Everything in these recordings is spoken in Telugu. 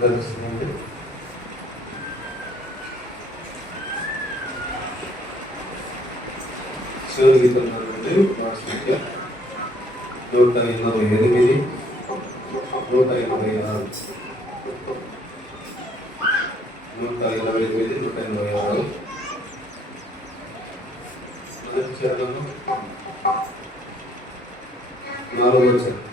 గడుస్తుంది. చివరి గీతంలో నుండి వార్షిక 188, 186, 188, 186. మొదటి చరణము 4వ చరణం.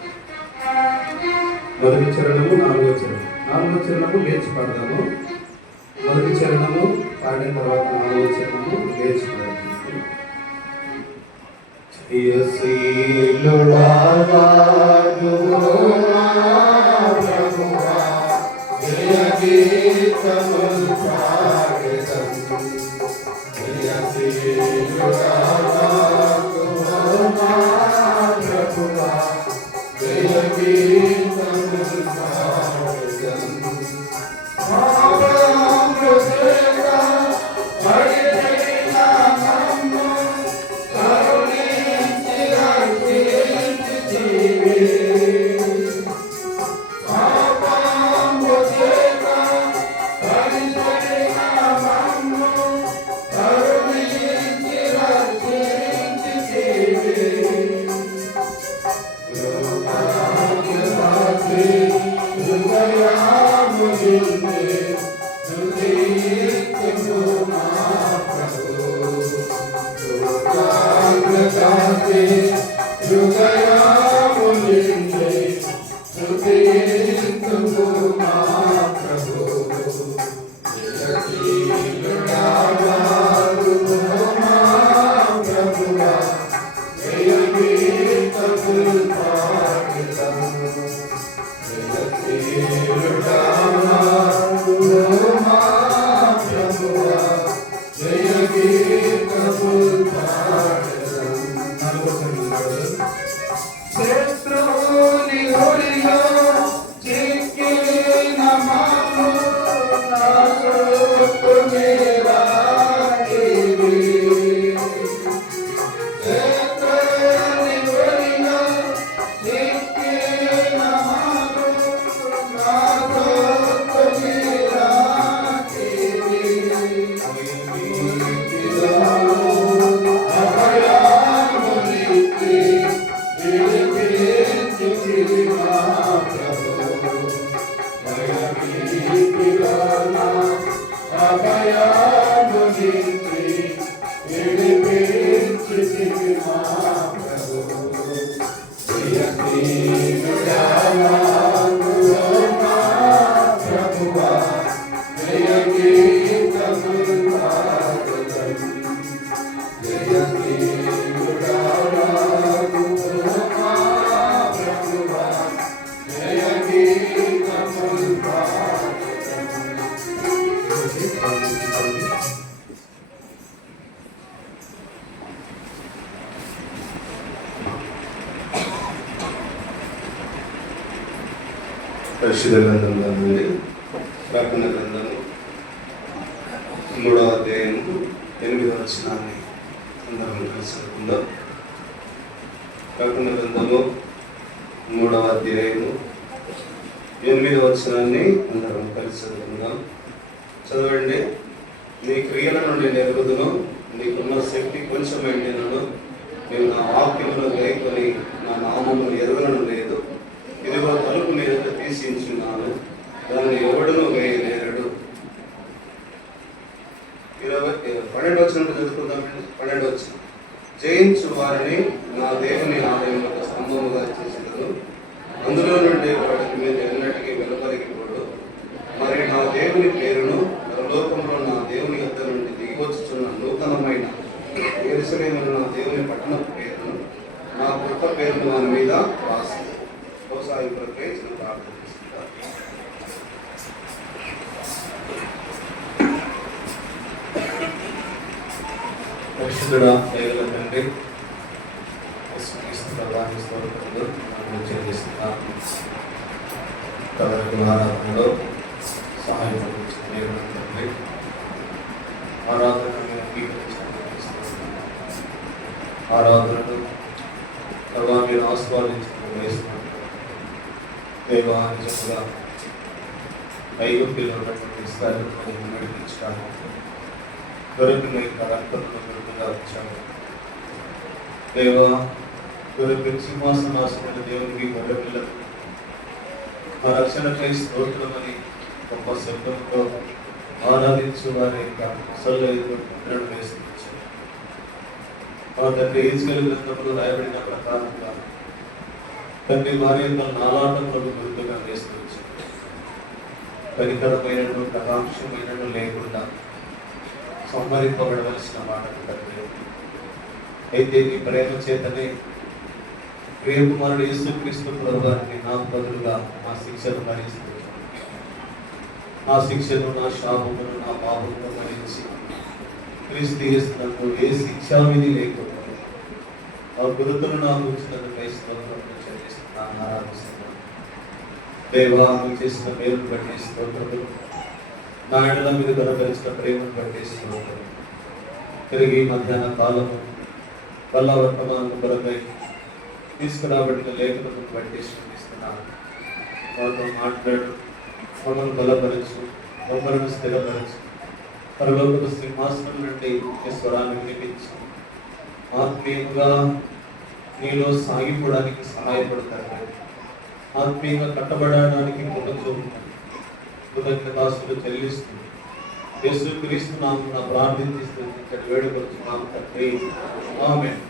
మొదటి చరణము 4వ చరణం. 4వ చరణము లేచి పాడదాము. మొదటి చరణము పాడిన తర్వాత 4వ చరణము లేచి పాడదాము. జయశీలుడా ప్రభువా, జయ గీతములు పాడెదము. జయశీలుడా ప్రభువా, జయ గీతములు పాడెదము. పరిశుద్ధ గ్రంథంలో నుండి ప్రకటన గ్రంథము 3వ అధ్యాయము 8వ వచనాన్ని అందరం కలిసి చదువుకుందాం. ప్రకటన గ్రంథము 3వ అధ్యాయము 8వ వచనాన్ని అందరం కలిసి చదువుకుందాం. చదవండి. నీ క్రియల నుండి నెరుగుదును, నీకున్న శక్తి కొంచెమైనను, నేను నా వాక్యమును గైకొని నా నామమును ఎరుగను లేదు. ఇదిగో తలుపు మీద తీసించున్నాను, దాన్ని ఎవడును వేయలేరడు. 12వ వచనం చదువుకుందామండి. 12వ వచనం. జయించు వారిని నా దేవుని ఆలయంలో ఒక స్తంభముగా చేసేదను, అందులో నుండి వాటికి మీద ఎన్నటికీ వెలుపలికిపోడు. మరి నా దేవుని పేరును పరలోకంలో నా దేవుని యొద్ద నుండి దిగివచ్చుచున్న నూతనమైన యెరూషలేమును నా దేవుని పట్టణపు పేరును, నా కొత్త పేరును దాని మీద రాసి వ్యవసాయం ప్రక్రియ చిన్న ప్రార్థన చేస్తున్నారు. పరిశుద్ధుడా దయగల తండ్రి, ప్రభావి స్వరూపంలో చెల్లిస్తున్నాను. తమకు ఆరాధనలో సహాయం తండ్రి, ఆరాధనను ఆరాధనను ప్రభావ మీరు ఆస్వాదించడం వేస్తున్నాను. దేవా నిజంగా ఐగుప్తులో ఉన్నటువంటి ఇశ్రాయేలును నడిపించడానికి గొర్రెపిల్ల యొక్క రక్తంలో విడుదల వచ్చాడు. దేవా, గొర్రెపిల్ల సింహాసనాసమైన దేవునికి గొర్రెపిల్లకు మా రక్షణకై స్తోత్రమని గొప్ప శబ్దంతో ఆరాధించు వారి యొక్క అసలు ముద్రను వేసి మా తండ్రి ఈజ్కేలు గ్రంథంలో రాయబడిన ప్రకారంగా తండ్రి వారి యొక్క నాలాటములకు గుర్తుగా వేస్తూ వచ్చారు. కనికరమైనను ప్రకాంక్షమైనను లేకుండా సంహరింపబడవలసిన మాటకు తండ్రి, అయితే నీ ప్రేమ చేతనే ప్రియకుమారుడు యేసుక్రీస్తు ప్రభువారికి నాకు బదులుగా నా శిక్షను భరిస్తూ, నా శిక్షను, నా శాపమును, నా పాపమును భరించి క్రీస్తు యేసునందు ఏ శిక్షా విధి లేకుండా ఆ గురుతును నాకు ఇచ్చినందుకై స్తోత్రములు చెల్లిస్తున్నాను, ఆరాధిస్తున్నాను. దేవా, నువ్వు చేసిన మేలును బట్టి స్తోత్రములు, నా ఎడల మీద కనపరిచిన ప్రేమను బట్టి స్తోత్రములు. తిరిగి మధ్యాహ్న కాలము కళ్ళ వర్తమానం కొరకై తీసుకురాబడిన లేఖలను బట్టి శ్రమిస్తున్నాను. వారితో మాట్లాడు, మమ్మల్ని బలపరచు, మమ్మల్ని స్థిరపరచు. పరలోకపు సింహాసనం నుండి నీ స్వరాన్ని వినిపించి ఆత్మీయంగా నీలో సాగిపోవడానికి సహాయపడతారు. ఆత్మీయంగా కట్టబడడానికి కృతజ్ఞతాస్తులు చెల్లిస్తుంది. యేసుక్రీస్తు నామమున ప్రార్థిస్తూ వేడుకొచ్చున్నాము తండ్రి, ఆమేన్.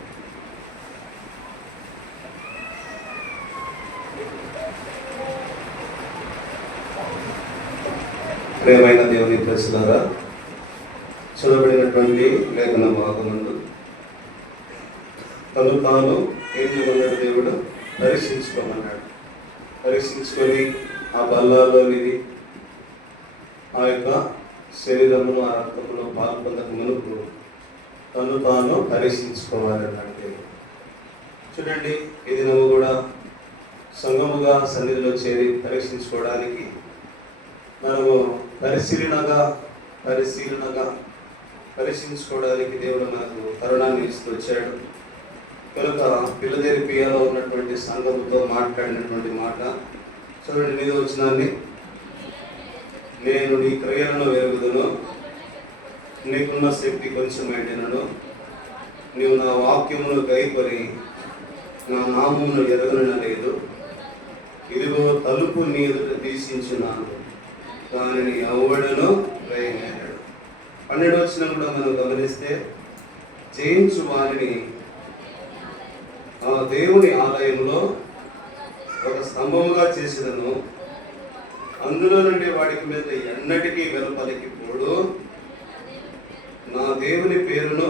ప్రియమైన దేవుని ప్రజలారా, చదవబడినటువంటి లేఖన భాగముందు తను తాను ఏం చేయమన్నాడు? దేవుడు పరీక్షించుకోమన్నాడు. పరీక్షించుకొని ఆ బల్లాలోనిది ఆ యొక్క శరీరమును, ఆ రక్తమును పాల్పొందక మునుపు తను తాను పరీక్షించుకోవాలన్నాడు దేవుడు. చూడండి, ఇది నువ్వు కూడా సంఘముగా సన్నిధిలో చేరి పరీక్షించుకోవడానికి మనము పరీక్షించుకోవడానికి దేవుడు మనకు తరుణాన్ని ఇస్తూ వచ్చాడు. కనుక ఫిలదెల్ఫియాలో ఉన్నటువంటి సంఘముతో మాట్లాడినటువంటి మాట చూడండి, మీద వచ్చినాన్ని, నేను నీ క్రియలను ఎరుగుదును, నీకున్న శక్తి కొంచెమైనను, నీవు నా వాక్యమును గైకొని నా నామమును ఎరగనలేదు. ఇదిగో తలుపు నీ ఎదుట తీసించున్నాను, దానిని ఎవడను వేయలేడు. 12వ వచనం కూడా మనం గమనిస్తే, జయించు వారిని ఆ దేవుని ఆలయంలో ఒక స్తంభముగా చేసేదను, అందులో నుండి వాడికి మీద ఎన్నటికీ వెలుపలికి పోడు. నా దేవుని పేరును,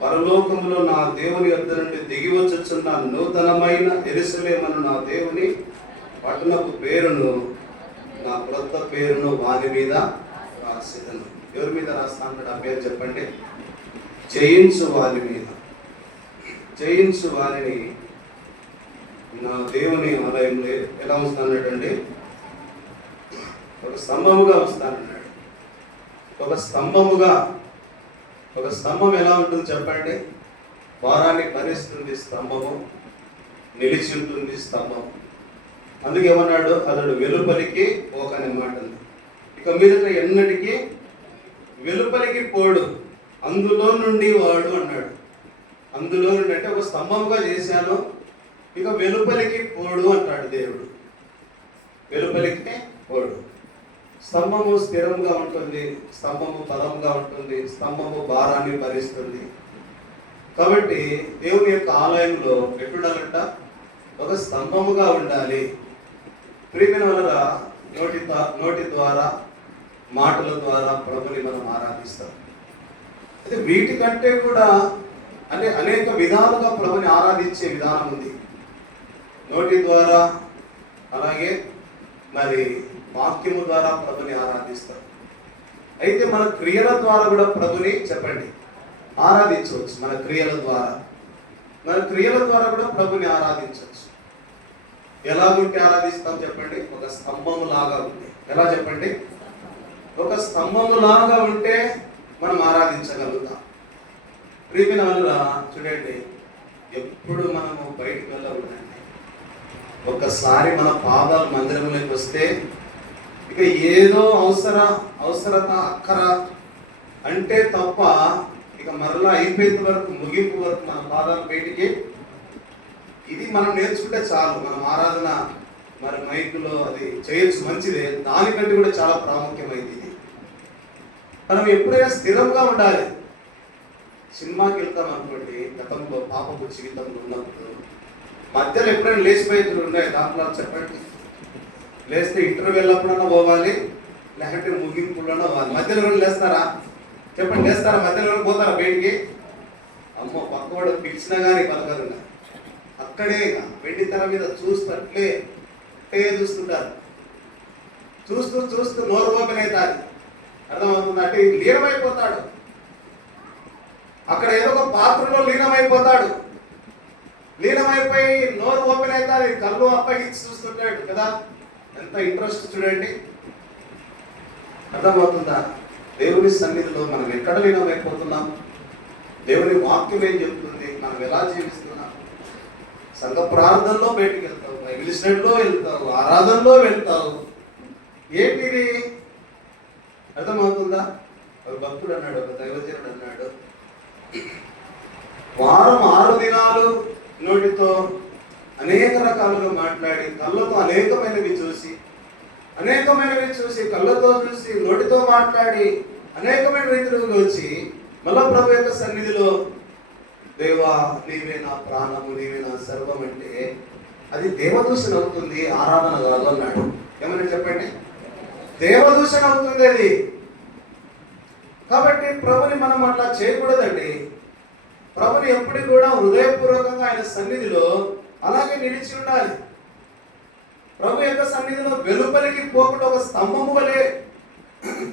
పరలోకములో నా దేవుని యొద్ద నుండి దిగి వచ్చుచున్న నూతనమైన యెరూషలేమును, నా దేవుని పట్టణపు పేరును, నా క్రొత్త పేరును వారి మీద రాసేదను. ఎవరి మీద రాస్తాను? ఆ పేరు చెప్పండి. జయించు వారి మీద. జయించు వారిని నా దేవుని ఆలయంలో ఎలా వస్తానన్నాడండి? ఒక స్తంభముగా వస్తానన్నాడు. ఒక స్తంభం ఎలా ఉంటుంది చెప్పండి? భారాన్ని భరిస్తుంది స్తంభము, నిలిచి ఉంటుంది స్తంభం. అందుకేమన్నాడు? అతడు వెలుపలికి పోకనే మాట ఉంది. ఇక మీదట ఎన్నటికీ వెలుపలికి పోడు, అందులో నుండి వాడు అన్నాడు. అందులో నుండి అంటే ఒక స్తంభముగా చేశాను, ఇక వెలుపలికి పోడు అంటాడు దేవుడు. వెలుపలికి పోడు. స్తంభము స్థిరంగా ఉంటుంది, స్తంభము బలంగా ఉంటుంది, స్తంభము భారాన్ని భరిస్తుంది. కాబట్టి దేవుని యొక్క ఆలయంలో ఎట్లుండాలంట? ఒక స్తంభముగా ఉండాలి. ప్రియమైన వల్ల నోటి ద్వారా, మాటల ద్వారా ప్రభుని మనం ఆరాధిస్తాం. అయితే వీటికంటే కూడా అంటే అనేక విధాలుగా ప్రభుని ఆరాధించే విధానం ఉంది. నోటి ద్వారా, అలాగే మరి వాక్యము ద్వారా ప్రభుని ఆరాధిస్తాం. అయితే మన క్రియల ద్వారా కూడా ప్రభుని చెప్పండి ఆరాధించవచ్చు. మన క్రియల ద్వారా కూడా ప్రభుని ఆరాధించవచ్చు. ఎలాగుంటే ఆరాధిస్తాం చెప్పండి? ఒక స్తంభము లాగా ఉంది. ఎలా చెప్పండి? ఒక స్తంభము లాగా ఉంటే మనం ఆరాధించగలుగుతాం. ప్రియమైన వల్ల చూడండి, ఎప్పుడు మనము బయటకు వెళ్ళకూడదండి. ఒక్కసారి మన పాదాలు మందిరంలోకి వస్తే ఇక ఇక ఏదో అవసరత అక్కర అంటే తప్ప ఇక మరలా అయిపోయేంత వరకు ముగింపు వరకు మన పాదాలు బయటికి ఇది మనం నేర్చుకుంటే చాలు. మనం ఆరాధన మరి మైకులో అది చేయొచ్చు, మంచిదే, దానికంటే కూడా చాలా ప్రాముఖ్యమైంది ఇది. మనం ఎప్పుడైనా స్థిరంగా ఉండాలి. సినిమాకి వెళ్తాం అనుకోండి, గతంలో పాపపు జీవితంలో ఉన్నప్పుడు మధ్యలో ఎప్పుడైనా లేచిపోయేది ఉన్నాయి దాంట్లో చెప్పండి. లేస్తే ఇంటర్వ్యూల్ అప్పుడన్నా పోవాలి, లేకపోతే ముగింపులోనే పోవాలి. మధ్యలో ఎవరు లేస్తారా చెప్పండి? లేస్తారా? మధ్యలో ఎవరు పోతారా బయటికి? అమ్మో, పక్కవాడు పిలిచినా కానీ పలకరు. అక్కడే వెండి తెర మీద చూస్తట్లే చూస్తుంటారు. చూస్తూ నోరు ఓపెన్ అవుతారు. అర్థమవుతుంది అంటే లీనమైపోతాడు. అక్కడ ఏదో ఒక పాత్రలో లీనమైపోతాడు. లీనమైపోయి నోరు ఓపెన్ అవుతాడు, కళ్ళు అప్పగించి చూస్తుంటాడు కదా. ఎంత ఇంట్రెస్ట్ చూడండి. అర్థమవుతుందా? దేవుని సన్నిధిలో మనం ఎక్కడ లీనమైపోతున్నాం? దేవుని వాక్యం ఏం చెప్తుంది? మనం ఎలా జీవిస్తున్నాం? సంఘ ప్రార్థనలో బయటికి వెళ్తావు, బైబిల్ స్టడీలో వెళ్తావు, ఆరాధనలో వెళ్తావు. ఏంటిది? అర్థమవుతుందా? ఒక భక్తుడు అన్నాడు, ఒక దైవజనుడు అన్నాడు, వారం 6 దినాలు నోటితో అనేక రకాలుగా మాట్లాడి, కళ్ళతో అనేకమైనవి చూసి కళ్ళతో చూసి, నోటితో మాట్లాడి అనేకమైన రీతిలో వచ్చి మళ్ళా ప్రభు యొక్క సన్నిధిలో దేవా నీవే నా ప్రాణము, నీవే నా సర్వం అంటే అది దేవదూషణ అవుతుంది, ఆరాధన కాదు అన్నాడు. ఏమన్నా చెప్పండి? దేవదూషణ అవుతుంది అది. కాబట్టి ప్రభుని మనం అట్లా చేయకూడదండి. ప్రభుని ఎప్పుడు కూడా హృదయపూర్వకంగా ఆయన సన్నిధిలో అలాగే నిలిచి ఉండాలి. ప్రభు యొక్క సన్నిధిలో వెలుపలికి పోకుండా ఒక స్తంభము వలె,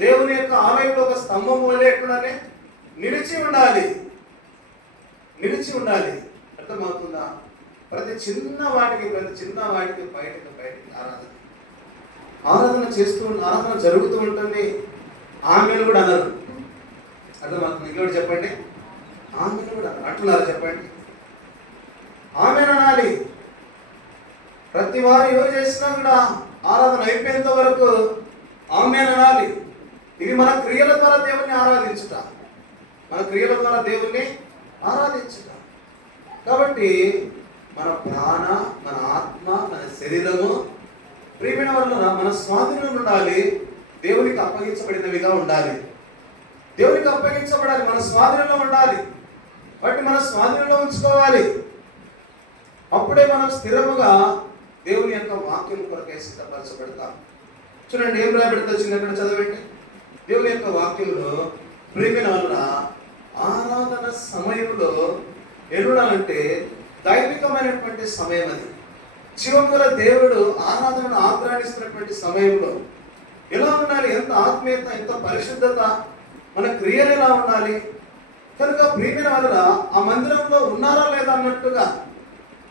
దేవుని యొక్క ఆలయంలో ఒక స్తంభము వలె ఎక్కడనే నిలిచి ఉండాలి. అర్థమవుతుందా? ప్రతి చిన్న వాటికి బయటకి ఆరాధన జరుగుతూ ఉంటుంది. ఆమెను కూడా అన్నారు. అర్థమవుతుంది? ఇంకోటి చెప్పండి, ఆమెను కూడా అంటున్నారు. చెప్పండి, ఆమెను అనాలి. ప్రతి వారు ఎవరు చేసినా కూడా ఆరాధన అయిపోయేంత వరకు ఆమెను అనాలి. ఇది మన క్రియల ద్వారా దేవుణ్ణి ఆరాధించుట. కాబట్టి మన ప్రాణ, మన ఆత్మ, మన శరీరము ప్రియమైన వల్ల మన స్వాధీనంలో ఉండాలి. దేవునికి అప్పగించబడినవిగా ఉండాలి. మన స్వాధీనంలో ఉండాలి. కాబట్టి మన స్వాధీనంలో ఉంచుకోవాలి. అప్పుడే మనం స్థిరముగా దేవుని యొక్క వాక్యం కొరకై సిద్ధపరచబడతాం. చూడండి ఏం రాబెడితే వచ్చింది అక్కడ చదవండి. దేవుని యొక్క వాక్యంలో ప్రియమైన వల్ల ఆరాధన సమయంలో ఎరుడాలంటే దైవికమైనటువంటి సమయం. అది జీవముల దేవుడు ఆరాధనను ఆగ్రహిస్తున్నటువంటి సమయంలో ఎలా ఉండాలి? ఎంత ఆత్మీయత, ఎంత పరిశుద్ధత, మన క్రియలు ఎలా ఉండాలి? కనుక ప్రియమైన వల్ల ఆ మందిరంలో ఉన్నారా లేదా అన్నట్టుగా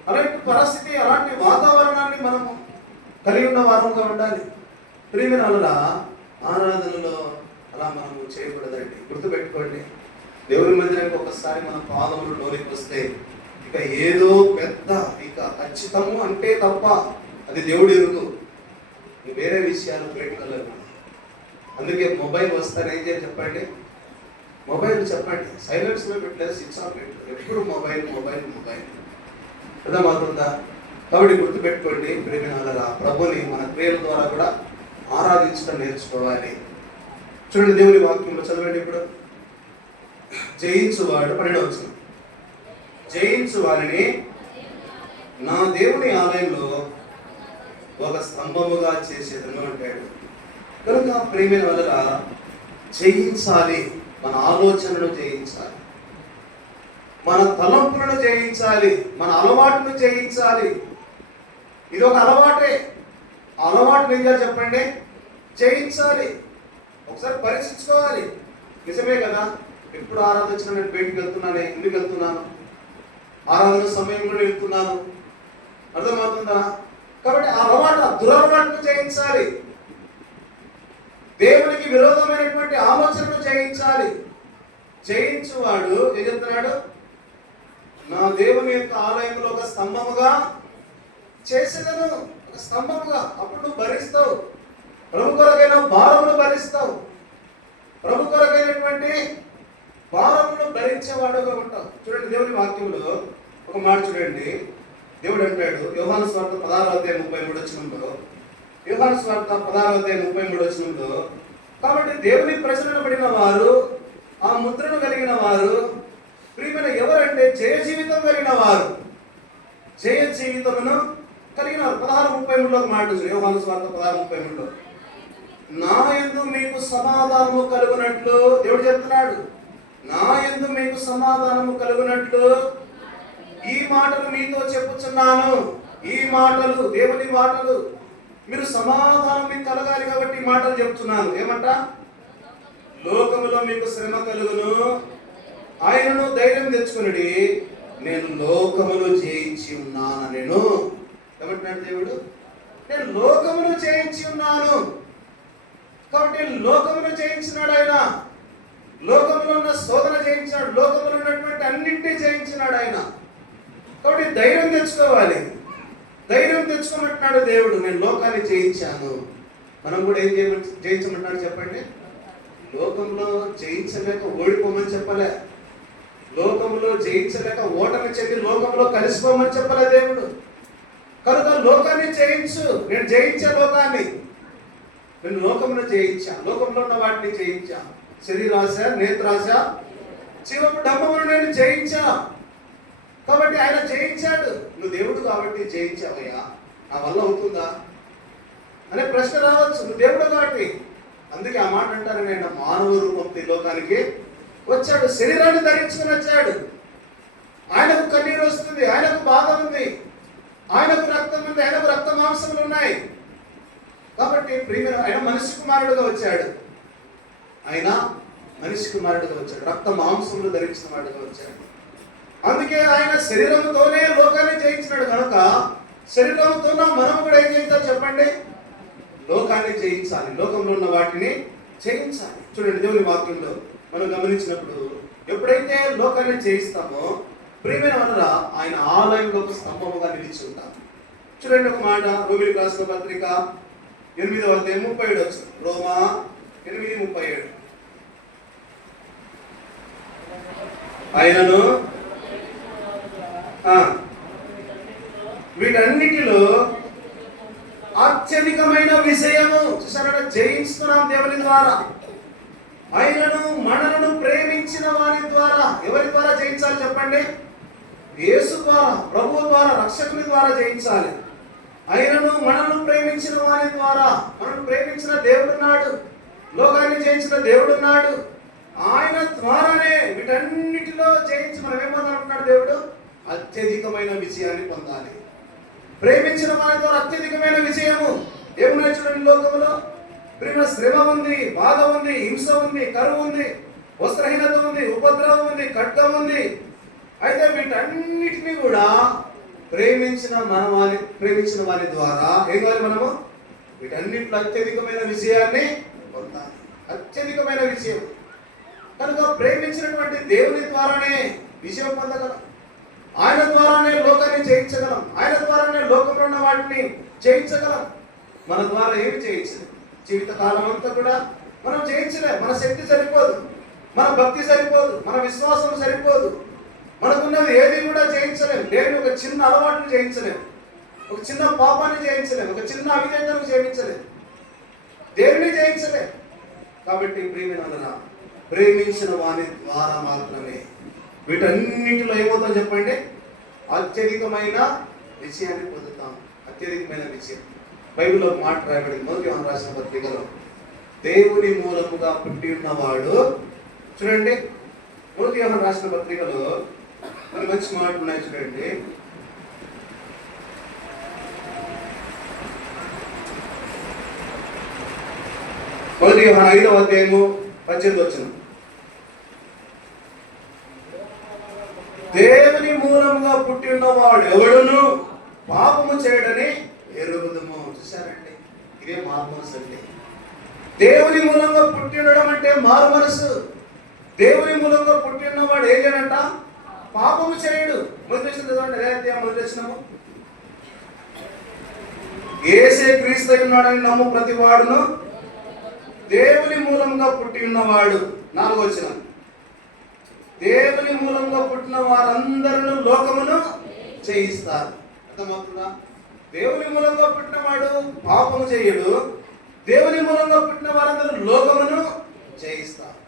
అలాంటి పరిస్థితి, అలాంటి వాతావరణాన్ని మనము కలిగి ఉన్న వారంగా ఉండాలి. ప్రియమైన వల్ల ఆరాధనలో అలా మనము చేయకూడదండి. గుర్తుపెట్టుకోండి, దేవుని మందిరానికి ఒకసారి మన పాదములు లోనికి వస్తే ఇక ఏదో పెద్ద ఇక ఖచ్చితము అంటే తప్ప అది దేవుడు ఎరుగు, వేరే విషయాలు పెట్టుకోలేము. అందుకే మొబైల్ వస్తాను ఏం చేయాలి చెప్పండి? మొబైల్ చెప్పండి సైలెన్స్లో పెట్టలేదు, స్విచ్ ఆఫ్ పెట్టలేదు. ఎప్పుడు మొబైల్. అర్థమవుతుందా? కాబట్టి గుర్తుపెట్టుకోండి ప్రేమినాల ప్రభుని మన క్రియల ద్వారా కూడా ఆరాధించడం నేర్చుకోవాలి. చూడండి దేవుని వాక్యంలో చదవండి. ఇప్పుడు జయించువాడు 12వ వచనం, జయించు వారిని నా దేవుని ఆలయంలో ఒక స్తంభముగా చేసేదను అంటాడు. కనుక ప్రేమిన వల్ల జయించాలి. మన ఆలోచనను జయించాలి, మన తలంపులను జయించాలి, మన అలవాటును జయించాలి. ఇది ఒక అలవాటే. అలవాటు నిజంగా చెప్పండి, జయించాలి. ఒకసారి పరీక్షించుకోవాలి. నిజమే కదా, ఎప్పుడు ఆరాధన వచ్చినా నేను బయటికి వెళ్తున్నానే, ఎందుకు వెళ్తున్నాను? ఆరాధన సమయంలో వెళ్తున్నాను. అర్థమవుతుందా? కాబట్టి ఆ అలవాటు, ఆ దురలవాటును జయించాలి. దేవునికి విరోధమైనటువంటి ఆలోచనను జయించాలి. జయించువాడు ఏం చెప్తున్నాడు? నా దేవుని యొక్క ఆలయంలో ఒక స్తంభముగా చేసేదను. ఒక స్తంభముగా. అప్పుడు నువ్వు భరిస్తావు. ప్రభు కొరకైన భారమును భరిస్తావు. ప్రభు కొరకైనటువంటి భారమును భరించేవాడుగా ఉంటావు. చూడండి, దేవుని వాక్యంలో ఒక మాట చూడండి. దేవుడు అంటాడు యోహాను సువార్త 16:33 యోహాను సువార్త 16:33 కాబట్టి దేవుని ప్రజలనబడిన వారు, ఆ ముద్రను కలిగిన వారు ప్రియమైన ఎవరంటే జయ జీవితం కలిగిన వారు. జయ జీవితమును కలిగిన వారు. 16:33 ఒక మాట యోహాను సువార్త 16:33 నా యందు మీకు సమాధానము కలుగునట్లు దేవుడు చెప్తున్నాడు. నా యందు మీకు సమాధానము కలుగునట్లు ఈ మాటలు మీతో చెప్పుచున్నాను. ఈ మాటలు దేవుని మాటలు. మీరు సమాధానం మీకు కలగాలి కాబట్టి ఈ మాటలు చెప్తున్నాను. ఏమంట? లోకములో మీకు శ్రమ కలుగును, ఆయనను ధైర్యం తెచ్చుకుని నేను లోకమును జయించి ఉన్నాను. నేను ఏమంటున్నాడు దేవుడు? నేను లోకమును జయించి ఉన్నాను. కాబట్టి లోకమును జయించినాడు ఆయన. లోకములో ఉన్న శోధన జయించినాడు. లోకములో ఉన్నటువంటి అన్నింటినీ జయించినాడు ఆయన. కాబట్టి ధైర్యం తెచ్చుకోవాలి. ధైర్యం తెచ్చుకోమంటున్నాడు దేవుడు. నేను లోకాన్ని జయించాను. మనం కూడా ఏం జయించమంటున్నాడు చెప్పండి? లోకంలో జయించలేక ఓడిపోమని చెప్పలే. లోకంలో జయించలేక ఓటమి చెంది లోకంలో కలిసిపోమని చెప్పలే దేవుడు. కనుక లోకాన్ని జయించు. నేను జయించా లోకాన్ని. నేను లోకమును జయించా. లోకంలో ఉన్న వాటిని జయించా. శరీరాశ, నేత్రాశ, జీవపు డమ్మమును నేను జయించా. కాబట్టి ఆయన జయించాడు. నువ్వు దేవుడు కాబట్టి జయించావయ్యా, నా వల్ల అవుతుందా అనే ప్రశ్న రావచ్చు. నువ్వు దేవుడు కాబట్టి. అందుకే ఆ మాట అంటారు, ఆయన మానవ రూపంతో లోకానికి వచ్చాడు. శరీరాన్ని ధరించుకుని వచ్చాడు. ఆయనకు కన్నీరు వస్తుంది, ఆయనకు బాధ ఉంది, ఆయనకు రక్తం ఉంది, ఆయనకు రక్త మాంసములు ఉన్నాయి. కాబట్టి ప్రియమైన ఆయన మనిషి కుమారుడుగా వచ్చాడు. ఆయన మనిషి కుమారుడుగా వచ్చాడు. రక్త మాంసములు ధరించిన వాడుగా వచ్చాడు. అందుకే ఆయన శరీరంతోనే లోకాన్ని జయించినాడు. కనుక శరీరంతో మనం కూడా ఏం చేయించాలి చెప్పండి? లోకాన్ని జయించాలి. లోకంలో ఉన్న వాటిని జయించాలి. చూడండి, దేవుని వాక్యంలో మనం గమనించినప్పుడు ఎప్పుడైతే లోకాన్ని జయిస్తామో ప్రియమైన వనరా ఆయన ఆలయంలో ఒక స్తంభముగా నిలిచి ఉంటాం. చూడండి ఒక మాట, రోమిలికి రాసిన పత్రిక 8:37 రోమా 8:37 ఆయనను వీటన్నిటిలో అత్యధికమైన విషయము చూసారా జయించుతున్నాం దేవుని ద్వారా. ఆయనను మనలను ప్రేమించిన వారి ద్వారా. ఎవరి ద్వారా జయించాలి చెప్పండి? యేసు ద్వారా, ప్రభు ద్వారా, రక్షకుని ద్వారా జయించాలి. ఆయనను మనను ప్రేమించిన వారి ద్వారా. మనను ప్రేమించిన దేవుడున్నాడు, లోకాన్ని జయించిన దేవుడున్నాడు. ఆయన ద్వారానే వీటన్నిటిలో జయించి మనం ఏమనుకుంటున్నాడు దేవుడు? అత్యధికమైన విజయాన్ని పొందాలి. ప్రేమించిన వారి ద్వారా అత్యధికమైన విజయము ఏమున్నాయి చూడండి. లోకంలో ప్రేమ శ్రమ ఉంది, బాధ ఉంది, హింస ఉంది, కరువు ఉంది, వస్త్రహీనత ఉంది, ఉపద్రవం ఉంది, ఖడ్గం ఉంది. అయితే వీటన్నిటినీ కూడా ప్రేమించిన వారి ద్వారా ఏం కావాలి? మనము వీటన్నిటిలో అత్యధికమైన విజయాన్ని పొందాలి. అత్యధికమైన విజయం. కనుక ప్రేమించినటువంటి దేవుని ద్వారానే విజయం పొందగలం. ఆయన ద్వారానే లోకాన్ని జయించగలం. ఆయన ద్వారానే లోకంలో ఉన్న వాటిని జయించగలం. మన ద్వారా ఏమి జయించలేం. జీవిత కాలం అంతా కూడా మనం జయించలేం. మన శక్తి సరిపోదు, మన భక్తి సరిపోదు, మన విశ్వాసం సరిపోదు. మనకున్నది ఏది కూడా జయించలేం. లేని ఒక చిన్న అలవాటును జయించలేం, ఒక చిన్న పాపాన్ని జయించలేం, ఒక చిన్న అవిధేయతను జయించలేం, దేనిని జయించలేం. కాబట్టి ప్రేమించిన వారి ద్వారా మాత్రమే వీటన్నిటిలో ఏమవుతాం చెప్పండి? అత్యధికమైన విజయాన్ని పొందుతాం. అత్యధికమైన విజయం. బైబిల్లో మాట రాయబడింది. మొదటి యోహాను రాసిన పత్రికలో దేవుని మూలముగా పుట్టి ఉన్నవాడు. చూడండి, మొదటి యోహాను రాసిన పత్రికలో కొన్ని మంచి మాటలు ఉన్నాయి చూడండి. మొదటి యోహాను 5:18 దేవుని మూలముగా పుట్టి ఉన్నవాడు ఎవడును పాపము చేయడని ఎరుగుదుము. చూసారండి, ఇదే మారు మనసు అంటే. దేవుని మూలంగా పుట్టి ఉండడం అంటే మారు మనసు. దేవుని మూలంగా పుట్టి ఉన్నవాడు ఏం చేయడంట? పాపము చేయడు. మొదటి వచ్చినాము యేసే క్రీస్తు ఉన్నాడని నమ్ము ప్రతి వాడును దేవుని మూలంగా పుట్టి ఉన్నవాడు. 4వ వచనం, దేవుని మూలంగా పుట్టిన వారందరూ లోకమును చేయిస్తారు. అర్థమవుతుందా? దేవుని మూలంగా పుట్టిన వాడు పాపము చేయడు. దేవుని మూలంగా పుట్టిన వారందరూ లోకమును జయిస్తారు.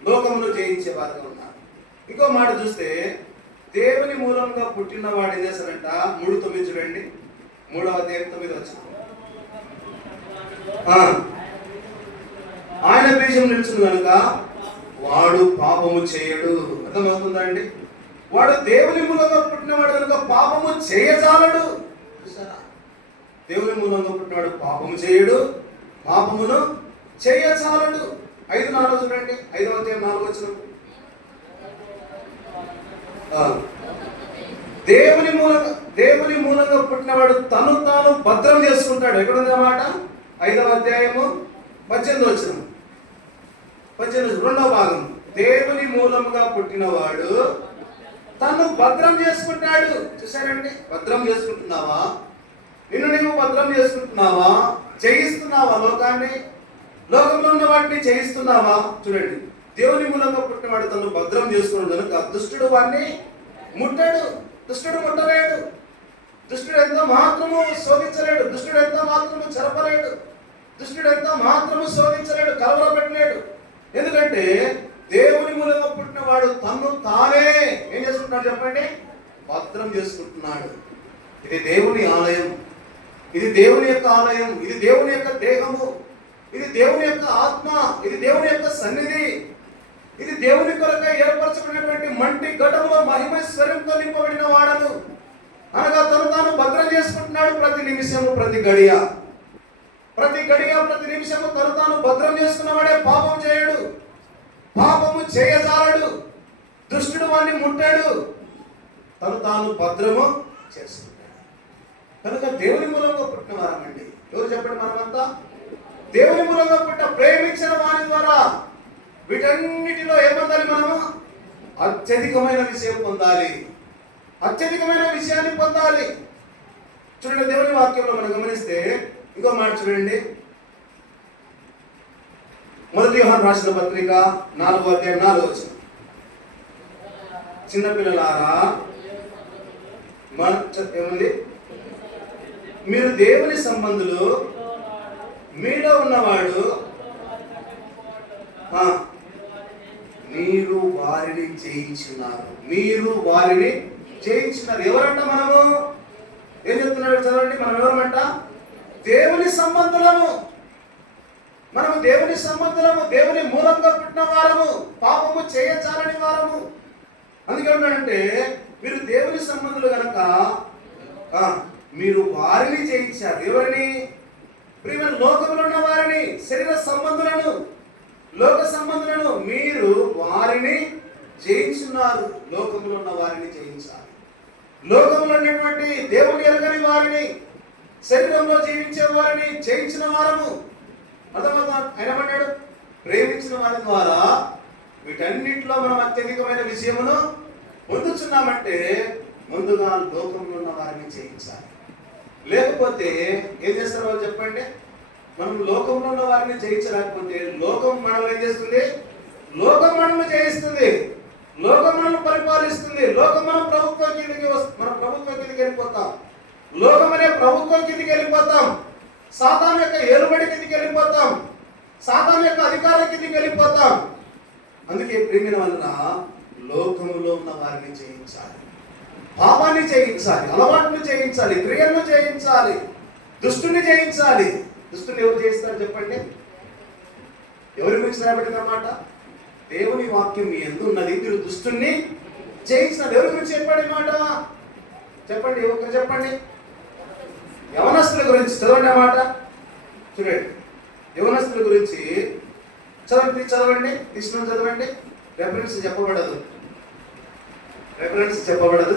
లోకమును జయించే వారుగా ఉన్నారు. ఇంకో మాట చూస్తే, దేవుని మూలంగా పుట్టిన వాడు ఏం చేస్తారంట? 3:9 చూడండి. 3వ అధ్యాయం 9వ వచనం. ఆయన బీజం నిలుచును కనుక వాడు పాపము చేయడు. అర్థమవుతుందా అండి? వాడు దేవుని మూలంగా పుట్టినవాడు కనుక పాపము చేయజాలడు. దేవుని మూలంగా పుట్టినవాడు పాపము చేయడు, పాపమును చేయజాలడు. 5:4 చూడండి. 5వ అధ్యాయం 4వ వచనం. దేవుని మూలంగా పుట్టినవాడు తను తాను భద్రం చేసుకుంటాడు. ఎక్కడుంది అన్నమాట? 5వ అధ్యాయము 18వ వచనం. 18 రెండవ భాగం. దేవుని మూలంగా పుట్టినవాడు తను భద్రం చేసుకుంటాడు. చూసారండి? భద్రం చేసుకుంటున్నావా? నిన్ను నీవు భద్రం చేసుకుంటున్నావా? జయిస్తున్నావా లోకాన్ని? లోకంలో ఉన్న వాటిని జయిస్తున్నావా? చూడండి, దేవుని మూలంగా పుట్టినవాడు తను భద్రం చేసుకున్నాడు కనుక దుష్టుడు వాడిని ముట్టాడు. దుష్టుడు ముట్టలేడు. దుష్టుడు ఎంత మాత్రము శోధించలేడు. దుష్టుడు ఎంత మాత్రము చెరపలేడు. దుష్టుడు ఎంత మాత్రము శోధించలేడు, కలవరపెట్టలేడు. ఎందుకంటే దేవుని మూలంగా పుట్టినవాడు తను తానే ఏం చేసుకుంటున్నాడు చెప్పండి? భద్రం చేసుకుంటున్నాడు. ఇది దేవుని ఆలయం. ఇది దేవుని యొక్క ఆలయం. ఇది దేవుని యొక్క దేహము. ఇది దేవుని యొక్క ఆత్మ. ఇది దేవుని యొక్క సన్నిధి. ఇది దేవుని కొరకై ఏర్పరచుకున్నటువంటి మంటి ఘటములో మహిమైశ్వర్యంతో నింపబడిన వాడను. అనగా తను తాను భద్రం చేసుకుంటున్నాడు. ప్రతి నిమిషము, ప్రతి గడియ, ప్రతి నిమిషము తను తాను భద్రం చేసుకున్నవాడే పాపం చేయడు, పాపము చేయజాలడు. దుష్టుడు వాడిని ముట్టాడు. తను తాను భద్రము చేసుకుంటాడు. కనుక దేవుని మూలంగా పుట్టిన వారమండి. ఎవరు చెప్పండి? మనమంతా దేవుని మూలంగా పుట్టిన ప్రేమించిన వారి ద్వారా వీటన్నిటిలో ఏమొందాలి? మనము అత్యధికమైన విషయం పొందాలి. అత్యధికమైన విషయాన్ని పొందాలి. చూడండి, దేవుని వాక్యంలో మనం గమనిస్తే ఇంకో మాట చూడండి. 1 యోహాను రాసిన పత్రిక 4వ అధ్యాయం 4వ వచనం. చిన్నపిల్లలారా ఏముంది? మీరు దేవుని సంబంధులు, మీలో ఉన్నవాడు మీరు వారిని జయించున్నారు. మీరు వారిని జయించున్నారు. ఎవరంట? మనము. ఏం చెప్తున్నాడు చదవండి. మనం ఎవరమంట? దేవుని సంబంధులము. మనము దేవుని సంబంధులము. దేవుని మూలంగా పుట్టిన వారము. పాపము చేయచాలని వారము. అందుకే ఉన్నాడంటే మీరు దేవుని సంబంధులు కనుక మీరు వారిని జయించారు. ఎవరిని? ప్రియమైన లోకంలో ఉన్న వారిని, శరీర సంబంధులను, లోక సంబంధులను మీరు వారిని జయించున్నారు. లోకంలో ఉన్న వారిని జయించాలి. లోకంలో ఉన్నటువంటి దేవుని ఎరగని వారిని, శరీరంలో జీవించే వారిని జయించిన వారము. అర్థమవుతా? ఆయన ఏమన్నాడు? ప్రేమించిన వారి ద్వారా వీటన్నిటిలో మనం అత్యధికమైన విషయమును పొందుతున్నామంటే ముందుగా లోకంలో ఉన్న వారిని జయించాలి. లేకపోతే ఏం చేస్తారు వాళ్ళు చెప్పండి? మనం లోకంలో ఉన్న వారిని జయించలేకపోతే లోకం మనల్ని ఏం చేస్తుంది? లోకం మనల్ని జయిస్తుంది. లోకం మనల్ని పరిపాలిస్తుంది. లోకం మన ప్రభుత్వం కిందకి వెళ్ళిపోతాం. లోకం అనే ప్రభుత్వం కిందకి వెళ్ళిపోతాం. సాతాను యొక్క ఏలుబడి కిందకి వెళ్ళిపోతాం. సాతాను యొక్క అధికారం కిందకి వెళ్ళిపోతాం. అందుకే ప్రేమిన వలన లోకములో ఉన్న వారిని జయించాలి. పాపాన్ని జయించాలి, అలవాటును జయించాలి, క్రియలను జయించాలి, దుష్టుని జయించాలి. దుష్టుని ఎవరు జయిస్తారు చెప్పండి? ఎవరి గురించి రాబట్టిందన్నమాట? దేవుని వాక్యం మీ యందు ఉన్నది, మీరు దుష్టుని జయించినారు. ఎవరి గురించి చెప్పండి మాట? చెప్పండి, ఒకరు చెప్పండి. యవనస్తుల గురించి చదవండి అన్నమాట. చూడండి, యవనస్తుల గురించి చదవండి. తీసుకుని చదవండి. రెఫరెన్స్ చెప్పబడదు,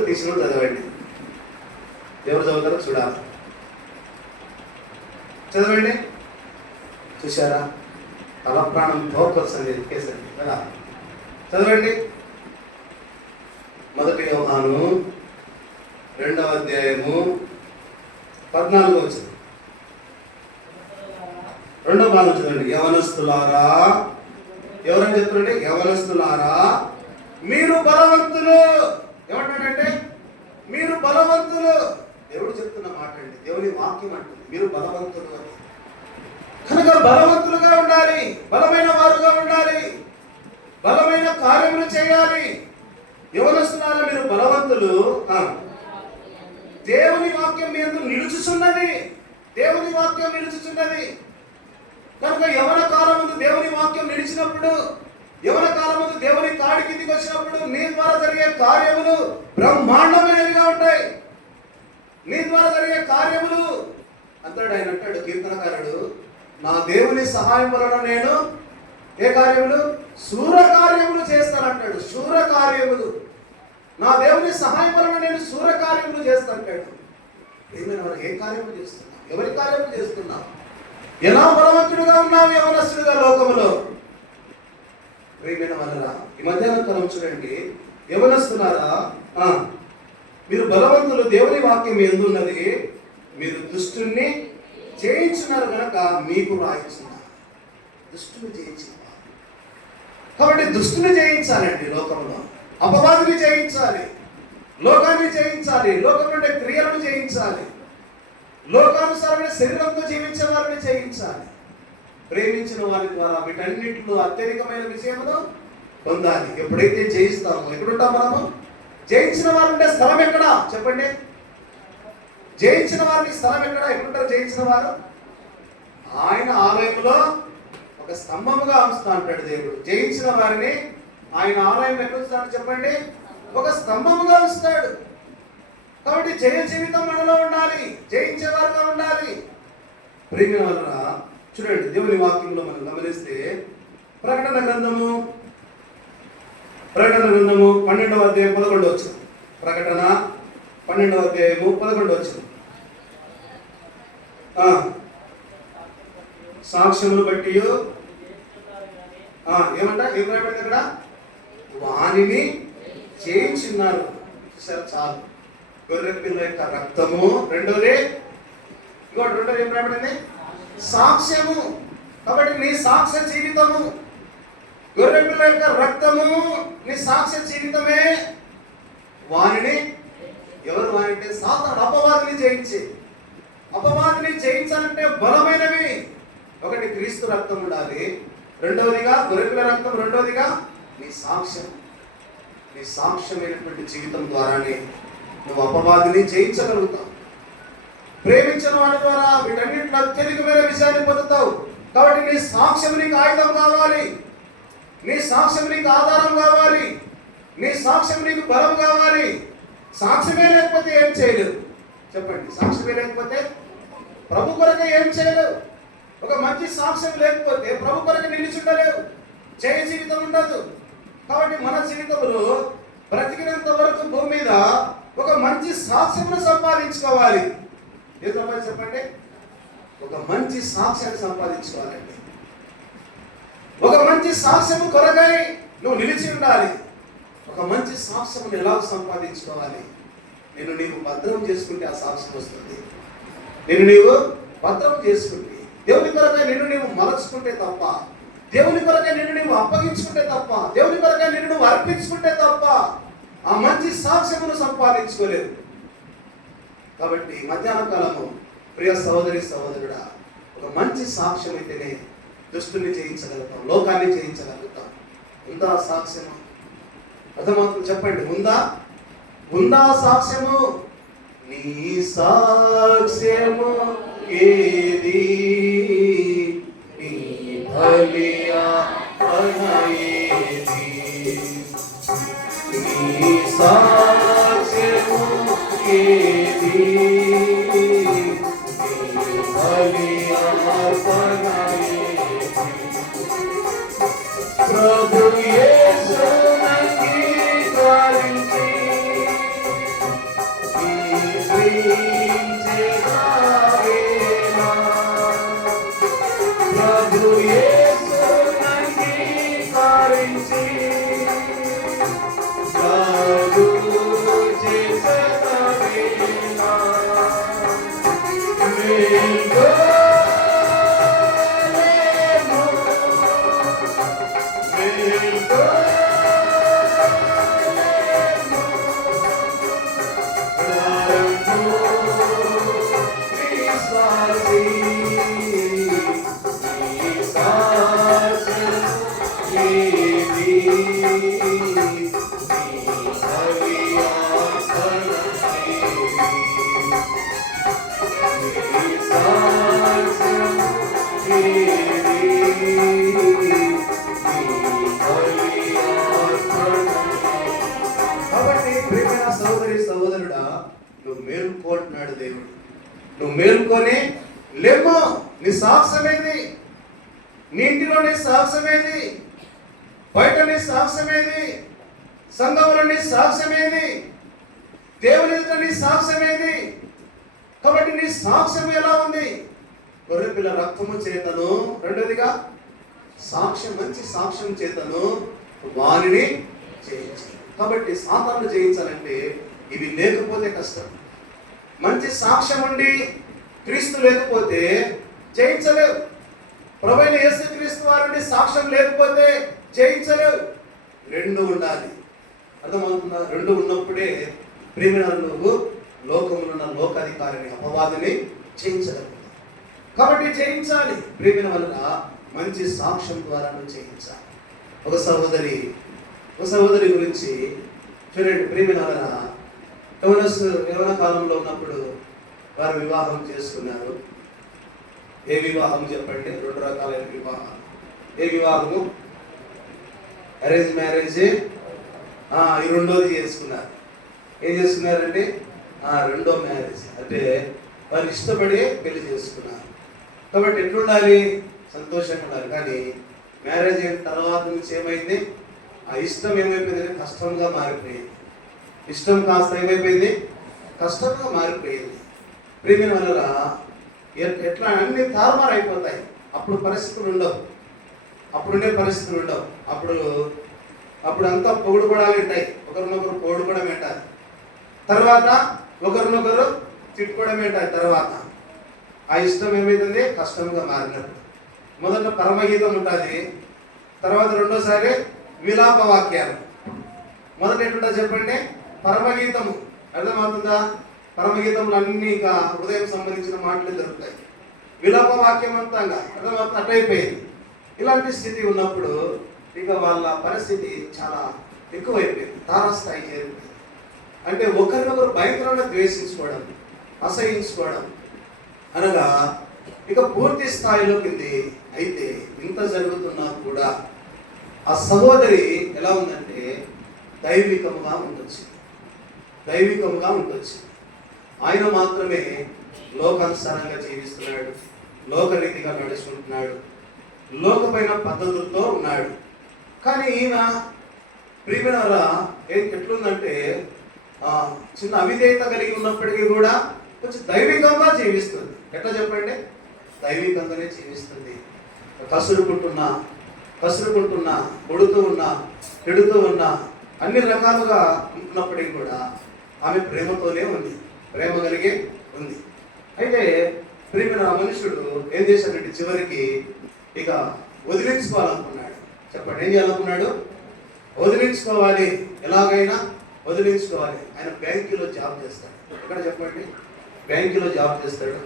తీసుకుని చదవండి. ఎవరు చదువుతారో చూడాలి. చదవండి. చూశారా? తల ప్రాణం తోపల్సింది కేసండి కదా. చదవండి. 1 యోహాను 2వ అధ్యాయము 14వ వచనం. రెండో భాగం చూడండి. యవనస్తులారా, ఎవరని చెప్తున్నారంటే యవనస్తులారా మీరు బలవంతులు. ఏమంటాడంటే మీరు బలవంతులు. దేవుడు చెప్తున్న మాట అండి, దేవుని వాక్యం అంటుంది మీరు బలవంతులు అని. కనుక బలవంతులుగా ఉండాలి, బలమైన వారుగా ఉండాలి, బలమైన కార్యములు చేయాలి. యవనస్తులారా మీరు బలవంతులు, దేవుని వాక్యం మీ యందు నిలుచుచున్నది. దేవుని వాక్యం నిలుచుచున్నది. కనుక యవన కాలం ముందు దేవుని వాక్యం నిలిచినప్పుడు, యవన కాలం ముందు దేవుని కాడి కిందికి వచ్చినప్పుడు నీ ద్వారా జరిగే కార్యములు బ్రహ్మాండమైనవిగా ఉంటాయి. నీ ద్వారా జరిగే కార్యములు అంటాడు. ఆయన అంటాడు కీర్తనకారుడు, నా దేవుని సహాయం వలన నేను ఏ కార్యములు? శూర కార్యములు చేస్తానంటాడు. శూర కార్యములు, నా దేవుని సహాయం వలన నేను శూర కార్యములు చేస్తానంటాడు. ఏమైనా ఏ కార్యములు చేస్తున్నా? ఎవరి కార్యములు చేస్తున్నా? ఎలా బలవంతుడుగా ఉన్నావు యవనస్తుడుగా లోకములో? ప్రియమైన వాళ్ళరా, ఈ మధ్యాహ్నం కాలం చూడండి, యవనస్తులారా మీరు బలవంతులు, దేవుని వాక్యం ఎందున్నది, మీరు దుష్టుని జయించున్నారు కనుక మీకు రాయించున్నారు. దుష్టుని జయించిన కాబట్టి దుష్టుని జయించాలండి. లోకంలో అపవాదిని జయించాలి, లోకాన్ని జయించాలి, లోకం నుండి క్రియలను జయించాలి, లోకానుసారమైన శరీరంతో జీవించే వారిని జయించాలి. ప్రేమించిన వారి ద్వారా వీటన్నింటిలో అత్యధికమైన విజయమును పొందాలి. ఎప్పుడైతే జయిస్తామో, ఎక్కడుంటాం మనము? జయించిన వారు ఉండే స్థలం ఎక్కడ చెప్పండి? జయించిన వారిని స్థలం ఎక్కడ? ఎక్కడుంటారు జయించిన వారు? ఆయన ఆలయంలో ఒక స్తంభముగా ఉంచుతా అంటాడు దేవుడు. జయించిన వారిని ఆయన ఆలయం ఎక్కడ ఉంచుతాడు చెప్పండి? ఒక స్తంభముగా ఉంచుతాడు. కాబట్టి జయ జీవితం మనలో ఉండాలి, జయించేవారుగా ఉండాలి. ప్రేమ వలన చూడండి, దేవుని వాక్యంలో మనం గమనిస్తే ప్రకటన గ్రంథము 12వ అధ్యాయం 11వ వచనం. ప్రకటన 12వ అధ్యాయము 11వ వచనం. సాక్ష్యములు బట్టి ఏమంట? ఏం రాబడింది అక్కడ? వాణిని చేయించున్నారు. చూసారు? చాలు. గొర్రె పిల్ల యొక్క రక్తము. రెండోది ఏం రాబడింది? సాక్ష్యము. కాబట్టి నీ సాక్ష్య జీవితము, గొర్రె పిల్ల యొక్క రక్తము నీ సాక్ష్య జీవితమే. వాణిని ఎవరు? వానంటే సాతాను, అపవాదిని జయించి. అపవాదిని జయించాలంటే బలమైనవి. ఒకటి క్రీస్తు రక్తం ఉండాలి, రెండవదిగా గొర్రె పిల్ల రక్తం, రెండవదిగా నీ సాక్ష్యం. నీ సాక్ష్యమైనటువంటి జీవితం ద్వారానే నువ్వు అపవాదిని జయించగలుగుతావు. ప్రేమించిన వాడి ద్వారా వీటన్నింటిలో అత్యధికమైన విజయాన్ని పొందుతావు. కాబట్టి నీ సాక్ష్యం నీకు ఆయుధం కావాలి, నీ సాక్ష్యం నీకు ఆధారం కావాలి, నీ సాక్ష్యం నీకు బలం కావాలి. సాక్ష్యమే లేకపోతే ఏం చేయలేవు చెప్పండి? సాక్ష్యమే లేకపోతే ప్రభు కొరకు ఏం చేయలేవు. ఒక మంచి సాక్ష్యం లేకపోతే ప్రభు కొరకు నిలిచుండలేవు, జయ జీవితం ఉండదు. కాబట్టి మన జీవితంలో బ్రతికినంత వరకు భూమి మీద ఒక మంచి సాక్ష్యమును సంపాదించుకోవాలి. ఏ సంపాదించి చెప్పండి? ఒక మంచి సాక్ష్యాన్ని సంపాదించుకోవాలండి. ఒక మంచి సాక్ష్యము కొరకై నువ్వు నిలిచి ఉండాలి. ఒక మంచి సాక్ష్యమును ఎలా సంపాదించుకోవాలి? నీవు భద్రం చేసుకుంటే ఆ సాక్ష్యం వస్తుంది. నీవు భద్రం చేసుకుంటే, దేవుని కొరకై నీవు మరచుకుంటే తప్ప, దేవుని కొరకై నీవు అప్పగించుకుంటే తప్ప, దేవుని కొరకై నువ్వు అర్పించుకుంటే తప్ప ఆ మంచి సాక్ష్యమును సంపాదించుకోలేవు. కాబట్టి మధ్యాహ్న కాలము ప్రియ సహోదరి సహోదరుడా, ఒక మంచి సాక్ష్యం అయితేనే దుష్టుని జయించగలుగుతాం, లోకాన్ని జయించగలుగుతాం. ఉందా సాక్ష్యము? అర్థమవుతుంది చెప్పండి? ఉందా సాక్ష్యము? నీ సాక్ష్యము ఏది? నీ బలియా ఏది? నీ సాక్ష్యము ఏది? నీ బలియా ప్రభు యేసు అంగీకరించి ప్రభు యేసు అంగీకరించి ప్రభు చేసేదవేనా సహోదరుడా, నువ్వు మేలుకోంటున్నాడు దేవుడు. నువ్వు మేలుకొని లేమో. నీ సాక్ష్యమేది? నీ ఇంటిలో నీ సాక్ష్యమేది? బయట నీ సాక్ష్యమేది? సంఘంలో నీ సాక్ష్యమేది? దేవుని ఎదుట నీ సాక్ష్యమేది? కాబట్టి నీ సాక్ష్యం ఎలా ఉంది? గొర్రెపిల్ల రక్తము చేతను, రెండోదిగా సాక్ష్యం, మంచి సాక్ష్యం చేతను వారిని జయించాలి. కాబట్టి సాతాను జయించాలంటే ఇవి లేకపోతే కష్టం. మంచి సాక్ష్యం ఉండి క్రీస్తు లేకపోతే జయించలేవు. ప్రభువైన యేసుక్రీస్తు వారిని సాక్ష్యం లేకపోతే జయించలేవు. రెండు ఉండాలి. అర్థమవుతుందా? రెండు ఉన్నప్పుడే ప్రియమైన నువ్వు లోకంలో ఉన్న లోకాధికారిని, అపవాదిని జయించలేవు. కాబట్టి జయించాలి. ప్రియమైన వలన మంచి సాక్ష్యం ద్వారా నువ్వు జయించాలి. ఒక సహోదరి గురించి చూడండి. ప్రియమైన వలన యవ్వన కాలంలో ఉన్నప్పుడు వారు వివాహం చేసుకున్నారు. ఏ వివాహం చెప్పండి? రెండు రకాలైన వివాహాలు. ఏ వివాహము? Arrange marriage. ఈ రెండోది చేసుకున్నారు. ఏం చేసుకున్నారంటే రెండో మ్యారేజ్. అంటే వారు ఇష్టపడి పెళ్లి చేసుకున్నారు. కాబట్టి ఎట్లుండాలి? సంతోషంగా ఉండాలి. కానీ మ్యారేజ్ అయిన తర్వాత నుంచి ఏమైంది? ఆ ఇష్టం ఏమైపోయింది? కష్టంగా మారిపోయింది. ఇష్టం కాస్త ఏమైపోయింది? కష్టంగా మారిపోయింది. ప్రియమైన వల్ల ఎట్లా అన్ని తారుమారు అయిపోతాయి. అప్పుడు పరిస్థితులు ఉండవు. అప్పుడుండే పరిస్థితులు ఉండవు. అప్పుడు అంతా పొగుడుపడాలి ఉంటాయి. ఒకరినొకరు పొగుడుపడం ఏంటారు. తర్వాత ఒకరినొకరు తిట్టుకోవడం ఏంటారు. తర్వాత ఆ ఇష్టం ఏమైతుంది? కష్టంగా మారినప్పుడు మొదట పరమగీతం ఉంటుంది. తర్వాత రెండోసారి విలాప వాక్యాలు. మొదట ఎట్లుంటుంది చెప్పండి? పరమగీతము. అర్థమవుతుందా? పరమగీతంలో అన్ని ఇక హృదయం సంబంధించిన మాటలు జరుగుతాయి. విలాప వాక్యం అంతా అర్థమవుతుంది. అటైపోయింది. ఇలాంటి స్థితి ఉన్నప్పుడు ఇక వాళ్ళ పరిస్థితి చాలా ఎక్కువైపోయింది. తారాస్థాయి చేరిపోయింది. అంటే ఒకరినొకరు భయంకరంగా ద్వేషించుకోవడం, అసహించుకోవడం అనగా ఇక పూర్తి స్థాయిలో కింది. అయితే ఇంత జరుగుతున్నా కూడా ఆ సహోదరి ఎలా ఉందంటే దైవికంగా ఉండొచ్చు. ఆయన మాత్రమే లోకానుసారంగా జీవిస్తున్నాడు, లోకరీతిగా నడుచుకుంటున్నాడు, లోకమైన పద్ధతులతో ఉన్నాడు. కానీ ఈయన ప్రియమైన ఎట్లుందంటే చిన్న అవిధేయత కలిగి ఉన్నప్పటికీ కూడా కొంచెం దైవికంగా జీవిస్తుంది. ఎట్లా చెప్పండి? దైవికంగానే జీవిస్తుంది. కసురుకుంటున్నా, కొడుతూ ఉన్నా, తిడుతూ ఉన్నా, అన్ని రకాలుగా ఉంటున్నప్పటికీ కూడా ఆమె ప్రేమతోనే ఉంది, ప్రేమ కలిగి ఉంది. అయితే ప్రియమైన మనుషుడు ఏం చేశాడంటే చివరికి ఇక వదిలించుకోవాలనుకున్నాడు. చెప్పండి, ఏం చేయాలనుకున్నాడు? వదిలించుకోవాలి, ఎలాగైనా వదిలించుకోవాలి. ఆయన బ్యాంకులో జాబ్ చేస్తాడు. ఎక్కడ చెప్పండి? బ్యాంకులో జాబ్ చేస్తాడు.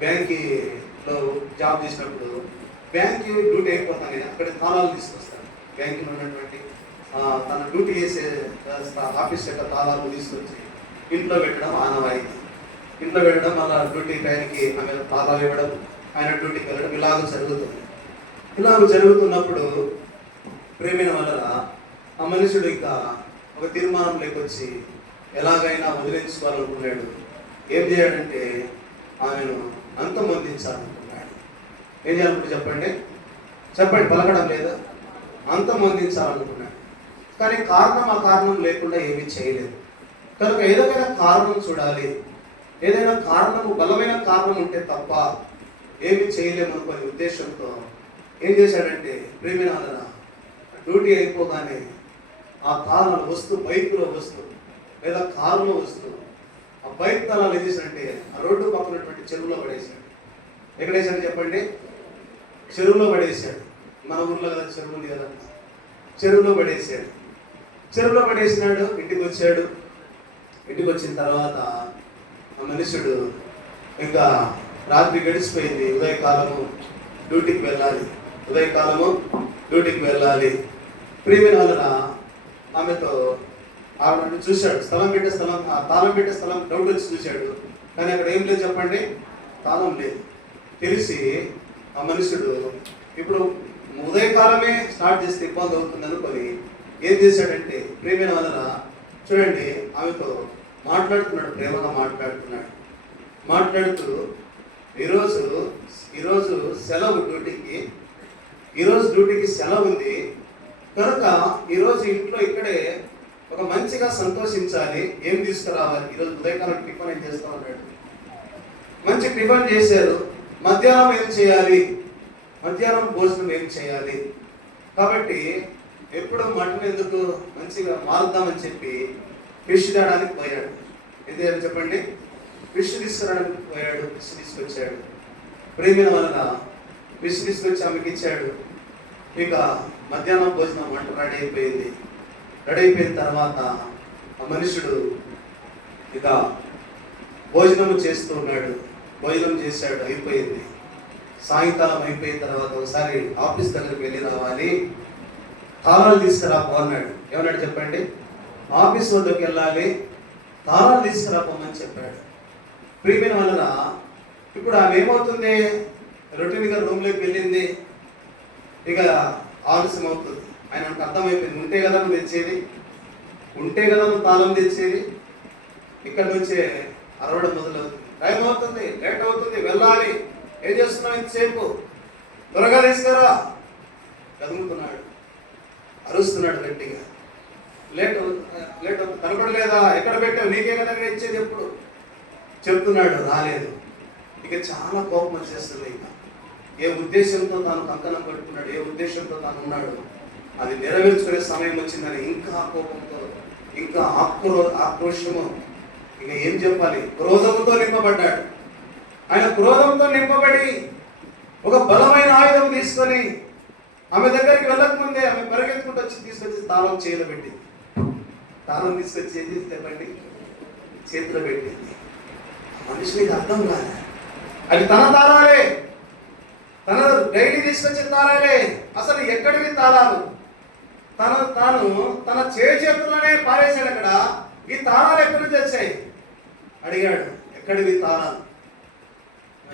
బ్యాంకులో జాబ్ చేసినప్పుడు బ్యాంకు డ్యూటీ అయిపోతాను కదా, అక్కడ తాళాలు తీసుకొస్తాడు. బ్యాంకులో ఉన్నటువంటి తన డ్యూటీ చేసే ఆఫీస్ యొక్క తాళాలు తీసుకొచ్చి ఇంట్లో పెట్టడం ఆనవాయితీ. ఇంట్లో పెట్టడం, మళ్ళీ డ్యూటీ టైంకి ఆమె తాళాలు ఇవ్వడం, ఆయన డ్యూటీకి వెళ్ళడం, ఇలాగ జరుగుతున్నప్పుడు ప్రేమిన వల్ల ఆ మనుషుడు ఇంకా ఒక తీర్మానం లేకొచ్చి ఎలాగైనా వదిలించుకోవాలనుకున్నాడు. ఏం చేయాడంటే ఆమెను అంతమొందించాలనుకున్నాడు. ఏం చేయాలనుకుంటే చెప్పండి, పలకడం లేదా? అంతమొందించాలనుకున్నాడు. కానీ ఆ కారణం లేకుండా ఏమీ చేయలేదు. కనుక ఏదైనా కారణం చూడాలి. ఏదైనా కారణము, బలమైన కారణం ఉంటే తప్ప ఏమి చేయలేమనుకునే ఉద్దేశంతో ఏం చేశాడంటే ప్రేమిన డ్యూటీ అయిపోగానే ఆ తాళాలు వస్తూ, బైక్లో వస్తూ లేదా కారులో వస్తూ ఆ బైక్ తాళాలు ఏం చేశాడంటే ఆ రోడ్డు పక్కనటువంటి చెరువులో పడేశాడు. ఎక్కడ వేసాడు చెప్పండి? చెరువులో పడేశాడు. మన ఊర్లో కదా చెరువు ఉంది కదా, చెరువులో పడేసినాడు. ఇంటికి వచ్చాడు. ఇంటికి వచ్చిన తర్వాత ఆ మనుషుడు ఇంకా రాత్రి గడిచిపోయింది, ఉదయకాలము డ్యూటీకి వెళ్ళాలి, ఉదయకాలము డ్యూటీకి వెళ్ళాలి. ప్రియమైన వలన ఆమెతో ఆవిడ చూశాడు, తాళం పెట్టే స్థలం డౌట్ వచ్చి చూశాడు. కానీ అక్కడ ఏం లేదు చెప్పండి, తాళం లేదు. తెలిసి ఆ మనుషుడు ఇప్పుడు ఉదయకాలమే స్టార్ట్ చేస్తే ఇబ్బంది అవుతుంది అనుకొని ఏం చేశాడంటే, ప్రియమైన వలన చూడండి ఆమెతో మాట్లాడుతున్నాడు, ప్రేమగా మాట్లాడుతూ ఈరోజు సెలవు డ్యూటీకి సెలవు ఉంది కనుక ఈరోజు ఇంట్లో ఇక్కడే ఒక మంచిగా సంతోషించాలి, ఏం తీసుకురావాలి, ఈరోజు ఉదయకాలం టిఫిన్ ఏం చేస్తా ఉన్నాడు. మంచి టిఫిన్ చేశారు. మధ్యాహ్నం ఏం చేయాలి, మధ్యాహ్నం భోజనం ఏం చేయాలి. కాబట్టి ఎప్పుడు మటన్ ఎందుకు, మంచిగా మారుద్దామని చెప్పి ఫిష్ తేడానికి పోయాడు. ఏదైనా చెప్పండి, ఫిష్ తీసుకురావడానికి పోయాడు. ఫిష్ తీసుకొచ్చాడు. ప్రేమిన వలన ఫిష్ తీసుకొచ్చి ఆమెకి ఇచ్చాడు. ఇక మధ్యాహ్నం భోజనం వంట రెడీ అయిపోయిన తర్వాత ఆ మనుషుడు ఇక భోజనం చేస్తూ ఉన్నాడు. భోజనం చేశాడు, అయిపోయింది. సాయంకాలం అయిపోయిన తర్వాత ఒకసారి ఆఫీస్ దగ్గరికి వెళ్ళి రావాలి, తాళాలు తీసుకురాపో అన్నాడు. ఏమన్నాడు చెప్పండి, ఆఫీస్ వద్దకు వెళ్ళాలి, తాళాలు తీసుకురాపోమని చెప్పాడు. ప్రియమైన వలన ఇప్పుడు ఆమె ఏమవుతుంది, రొటీన్గా రూమ్లోకి వెళ్ళింది. ఇక ఆలస్యం అవుతుంది. ఆయనకు అర్థమైపోయింది, ఉంటే కదా నువ్వు తెచ్చేది, ఉంటే కదా నువ్వు తాళం తెచ్చేది. ఇక్కడ నుంచే అరవడం మొదలవుతుంది. టైం అవుతుంది, లేట్ అవుతుంది, వెళ్ళాలి, ఏం చేస్తున్నావు ఇంతసేపు, త్వరగా తీసుకురా. కదులుతున్నాడు, అరుస్తున్నాడు గట్టిగా. లేట్ అవుతుంది, కనపడలేదా, ఎక్కడ పెట్టావు, నీకే కదా ఇచ్చేది ఎప్పుడు చెప్తున్నాడు. రాలేదు. ఇక చాలా కోపం వచ్చేస్తుంది. ఇక ఏ ఉద్దేశంతో తాను కంకణం పట్టుకున్నాడు, ఏ ఉద్దేశంతో తాను ఉన్నాడు, అది నెరవేర్చుకునే సమయం వచ్చిందని ఇంకా కోపంతో, ఇంకా ఆక్రోషము, ఇక ఏం చెప్పాలి, క్రోధంతో నింపబడ్డాడు. ఆయన క్రోధంతో నింపబడి ఒక బలమైన ఆయుధం తీసుకొని ఆమె దగ్గరికి వెళ్ళకముందే ఆమె పరిగెత్తుకుంటూ వచ్చి తీసుకొచ్చి తాళం చేతిలో పెట్టింది. తాళం తీసుకొచ్చి ఏం చేసి చెప్పండి, చేతిలో పెట్టింది. మనిషికి అర్థం కాలే, అది తన తాళాలే, తన డైలీ తీసుకొచ్చిన తాళాలే. అసలు ఎక్కడివి తాళాలు, తన చేతుల్లోనే పారేశాడు. అక్కడ ఈ తాళాలు ఎక్కడి నుంచి వచ్చాయి అడిగాడు. ఎక్కడివి తాళాలు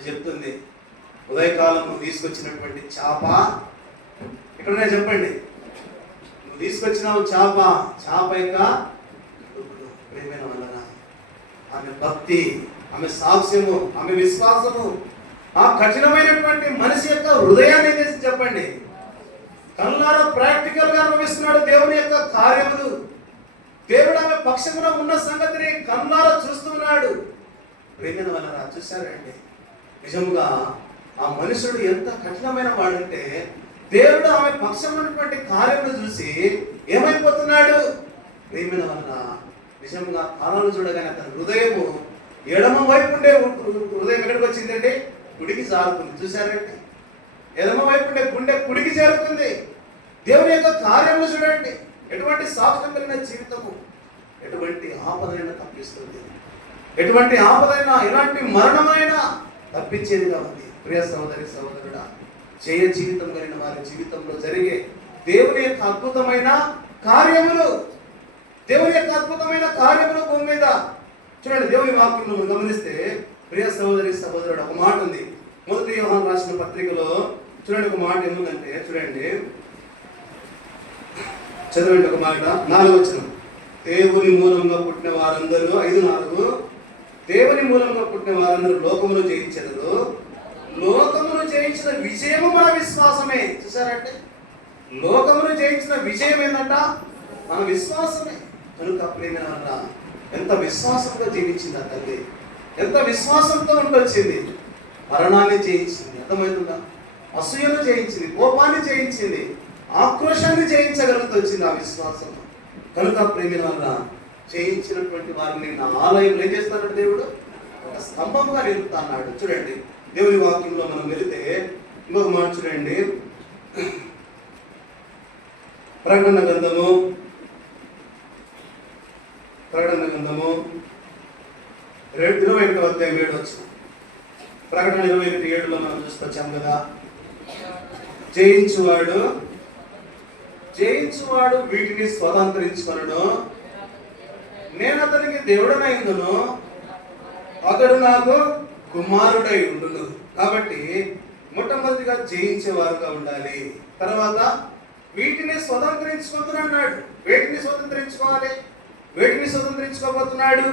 చెప్తుంది, ఉదయకాలం నువ్వు తీసుకొచ్చినటువంటి చేప ఇక్కడనే చెప్పండి, నువ్వు తీసుకొచ్చినావు చేప యొక్క ప్రేమైన వలన ఆమె భక్తి, ఆమె సాక్ష్యము, ఆమె విశ్వాసము, ఆ కఠినమైనటువంటి మనిషి యొక్క హృదయాన్ని చేసి చెప్పండి, కళ్ళారా ప్రాక్టికల్ గా అనుభవిస్తున్నాడు దేవుని యొక్క కార్యములు. దేవుడు ఆమె పక్షమున ఉన్న సంగతిని కళ్ళారా చూస్తున్నాడు. ప్రేమైన వలన చూశారండి, నిజంగా ఆ మనుషుడు ఎంత కఠినమైన వాడంటే దేవుడు ఆమె పక్షమైనటువంటి కార్యములు చూసి ఏమైపోతున్నాడు. ప్రేమైన వలన నిజంగా తాళాలు చూడగానే అతని హృదయము ఎడమ వైపు ఉండే హృదయం ఎక్కడికి వచ్చిందండి, కుడికి జారుతుంది. చూశారండి, ఎడమ వైపు ఉండే గుండె కుడికి చేరుతుంది. దేవుని యొక్క కార్యములు చూడండి, ఎటువంటి సాక్ష్యం కలిగిన జీవితము, ఎటువంటి ఆపదైనా తప్పిస్తుంది, ఎటువంటి ఆపదైనా ఎలాంటి మరణమైనా తప్పించేదిగా ఉంది. ప్రియ సహోదరుడా, జయ జీవితం కలిగిన వారి జీవితంలో జరిగే దేవుని యొక్క అద్భుతమైన కార్యములు, దేవుని యొక్క అద్భుతమైన కార్యములు భూమి మీద చూడండి. దేవుని వాక్యంలో గమనిస్తే ప్రియ సహోదరుడు ఒక మాట ఉంది. మొదటి యోహాను రాసిన పత్రికలో చూడండి, ఒక మాట ఏముందంటే చూడండి, చదవండి ఒక మాట, 4వ వచనం. దేవుని మూలంగా పుట్టిన వారందరూ 5:4, దేవుని మూలంగా పుట్టిన వారందరూ లోకమును జయించెదరు, లోకమును జయించిన విజయము మన విశ్వాసమే. చూసారంటే లోకమును జయించిన విజయం ఏంటంట, మన విశ్వాసమే. కనుక ప్రేమైన ఎంత విశ్వాసంతో జీవించింది ఆ తల్లి, ఎంత విశ్వాసంతో ఉండొచ్చింది. మరణాన్ని జయించింది, అర్థమవుతుందా, అసూయను జయించింది, కోపాన్ని జయించింది, ఆక్రోషాన్ని జయించగలుగుతూ వచ్చింది ఆ విశ్వాసం. కనుక ప్రేమిన వల్ల జయించినటువంటి వారిని నా ఆలయంలో ఏం చేస్తానంటే దేవుడు ఒక స్తంభంగా నిలుపుతాన్నాడు. చూడండి దేవుని వాక్యంలో మనం వెళితే ఇంకొక మాట చూడండి, ప్రకటన గ్రంథము 21వ అధ్యాయం 7వ వచనం. ప్రకటన 7:7 మనం చూసుకొచ్చాం కదా. జయించువాడు వీటిని స్వతంత్రించుకొనును, నేను అతనికి దేవుడనైందును, అతడు నాకు కుమారుడై ఉండును. కాబట్టి మొట్టమొదటిగా జయించేవారుగా ఉండాలి. తర్వాత వీటిని స్వతంత్రించుకుంటున్నాడు. వేటిని స్వతంత్రించుకోవాలి? వేటిని స్వతంత్రించుకోబోతున్నాడు?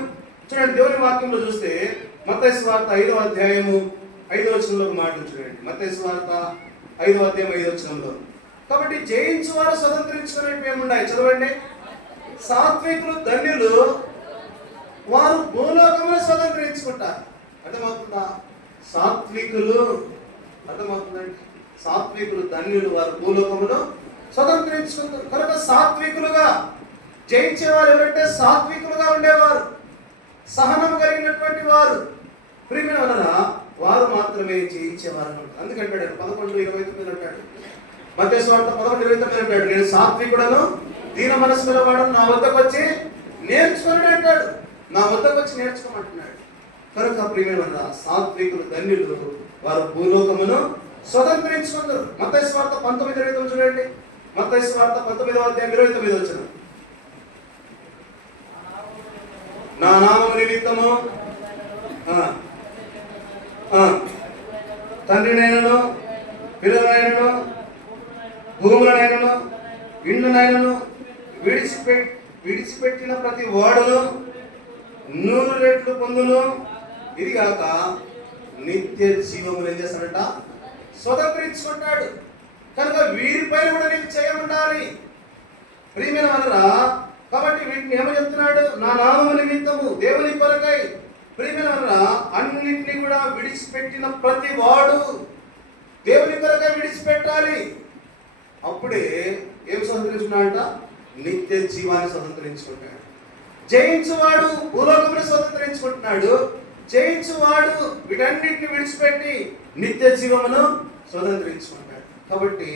చూడండి, దేవుని వాక్యంలో చూస్తే మత్తయి సువార్త 5వ అధ్యాయము 5వ వచనంలో ఒక మాట చూడండి. మత్తయి సువార్త 5వ అధ్యాయం 5వ వచనంలో. కాబట్టి జయించు వారు స్వతంత్రించుకునేవి ఏమున్నాయి? చదవండి. సాత్వికులు ధన్యులు, వారు భూలోకమును స్వతంత్రించుకుంటారు. అర్థమవుతుందా? సాత్వికులు, అర్థమవుతుందండి? సాత్వికులు ధన్యులు, వారు భూలోకమును స్వతంత్రించుకుంటారు. కనుక సాత్వికులుగా జయించేవారు ఎవరంటే సాత్వికులుగా ఉండేవారు, సహనం కలిగినటువంటి వారు, ప్రియమైన వలన వారు మాత్రమే జయించేవారు. అందుకంటాడు 11:29 అంటాడు. మత్తయి సువార్త 11:29 అంటాడు, నేను సాత్వికుడను దీన మనసు గలవాడను, నా వద్దకు వచ్చి నేర్చుకుని అంటాడు. నా వద్దకు వచ్చి నేర్చుకోమంటున్నాడు. కనుక ప్రియమైన వలన సాత్వికులు ధన్యులు, వారు భూలోకమును స్వతంత్రించుకుందరు. మత్తయి సువార్త 19:29 చూడండి. మత్తయి సువార్త 19వ అధ్యాయం 29వ వచనం. నా నామము నిమిత్తము తండ్రినైనను పిల్లలైనను భూములనైనను ఇండ్లనైనను విడిచిపెట్టిన ప్రతి వాడును 100 రెట్లు పొందును. ఇది కాక నిత్య జీవములు ఏం చేస్తాడట? స్వతంత్రించుకుంటాడు. కనుక వీరిపైన కూడా నీకు చేయముండాలి, ప్రియమైన వలరా. కాబట్టి వీటిని ఏమో చెప్తున్నాడు? నా నామము నిమిత్తము, దేవుని కొరకై, ప్రియమైన వలన అన్నింటినీ కూడా విడిచిపెట్టిన ప్రతి వాడు దేవుని కొరకై విడిచిపెట్టాలి. అప్పుడే ఏం స్వతంత్రించుకున్నాడంట? నిత్య జీవాన్ని స్వతంత్రించుకుంటాడు. జయించువాడు భూలోకమును స్వతంత్రించుకుంటున్నాడు. జయించువాడు వీటన్నిటిని విడిచిపెట్టి నిత్య జీవమును స్వతంత్రించుకుంటాడు. కాబట్టి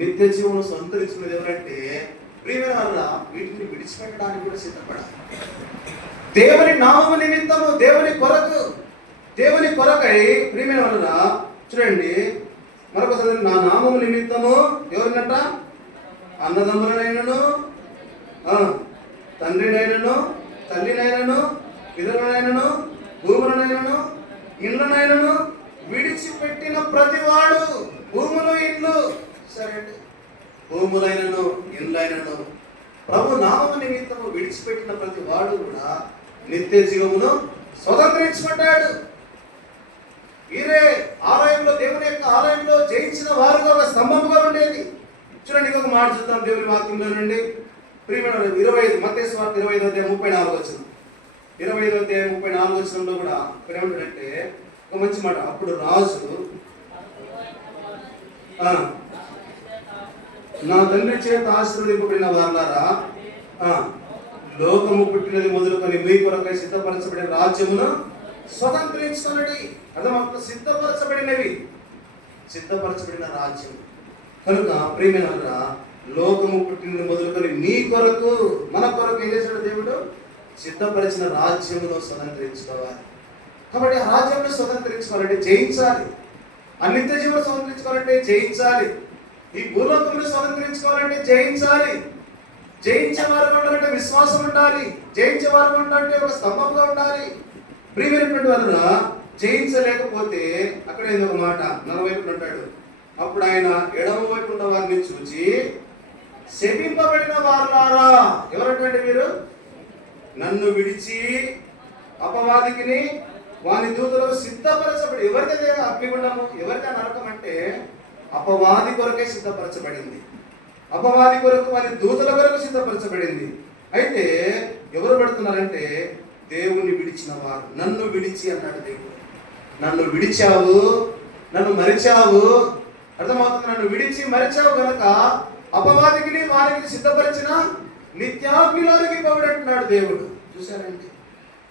నిత్య జీవమును స్వతంత్రించుకునేది ఎవరంటే ప్రియమైన వల్ల వీటిని విడిచిపెట్టడానికి కూడా సిద్ధపడాలి. దేవుని నామము నిమిత్తము, దేవుని కొరకై ప్రియమైన వల్ల చూడండి మరొకసారి, నా నామము నిమిత్తము ఎవరినట? అన్నదమ్ములనైనను, తండ్రినైనను, తల్లినైనను, పిల్లలనైనను, భూములనైనను, ఇండ్లనైనను విడిచిపెట్టిన ప్రతివాడు, భూములు ఇండ్లు సరే అండి, భూములైనను ఇండ్లైనను ప్రభు నామము నిమిత్తము విడిచిపెట్టిన ప్రతి వాడు కూడా నిత్య జీవమును స్వతంత్రించుకుంటాడు. వీరే ఆలయంలో, దేవుని యొక్క ఆలయంలో జయించిన వారుగా ఒక స్తంభముగా ఉండేది. చూడండి, ఇంకొక మాట చూద్దాం దేవుని వాక్యంలో నుండి. ప్రియమైన 25 మత్తయి సువార్త 25వ అధ్యాయం 34వ వచనం. 25వ అధ్యాయం 34వ వచనంలో కూడా ఏమంటాడంటే ఒక మంచి మాట. అప్పుడు రాజు, నా తండ్రి చేత ఆశీర్వదింపబడిన వారులారా, లోకము పుట్టినది మొదలుకొని మీ కొరకై సిద్ధపరచబడిన రాజ్యమును స్వతంత్రించుకొనుడి. అర్థమవుతుంది? సిద్ధపరచబడిన రాజ్యం. కనుక ప్రియమైన వారులారా, లోకము పుట్టినది మొదలుకొని మీ కొరకు, మన కొరకు ఏం చేశాడు దేవుడు? సిద్ధపరిచిన రాజ్యమును స్వతంత్రించుకోవాలి. కాబట్టి ఆ రాజ్యంలో స్వతంత్రించుకోవాలంటే జయించాలి. అనిత్య జీవనం స్వతంత్రించుకోవాలంటే జయించాలి. ఈ భూలోకమును స్వతంత్రించుకోవాలంటే జయించాలి. జయించేవారు ఉండాలంటే విశ్వాసం ఉండాలి. జయించేవారు ఉండాలంటే ఒక స్తంభంగా ఉండాలి. ప్రియమైనటువంటి వలన జయించలేకపోతే అక్కడ ఏదో ఒక మాట 40 ఉంటాడు. అప్పుడు ఆయన ఎడమ వైపు ఉన్న వారిని చూచి, శపింపబడిన వారులారా, ఎవరంటే మీరు? నన్ను విడిచి అపవాదికిని వాని దూతలకు సిద్ధపరచబడి. ఎవరికైతే అగ్నిగుండము, ఎవరికైతే నరకం అంటే అపవాది కొరకే సిద్ధపరచబడింది. అపవాది కొరకు, వారి దూతల కొరకు సిద్ధపరచబడింది. అయితే ఎవరు పెడుతున్నారంటే దేవుణ్ణి విడిచిన వారు. నన్ను విడిచి అన్నాడు దేవుడు. నన్ను విడిచావు, నన్ను మరిచావు. అర్థమవుతుంది? నన్ను విడిచి మరిచావు కనుక అపవాదికి వారికి సిద్ధపరిచిన నిత్యాగ్నిలోనికి పోవడంటున్నాడు దేవుడు. చూశారండి?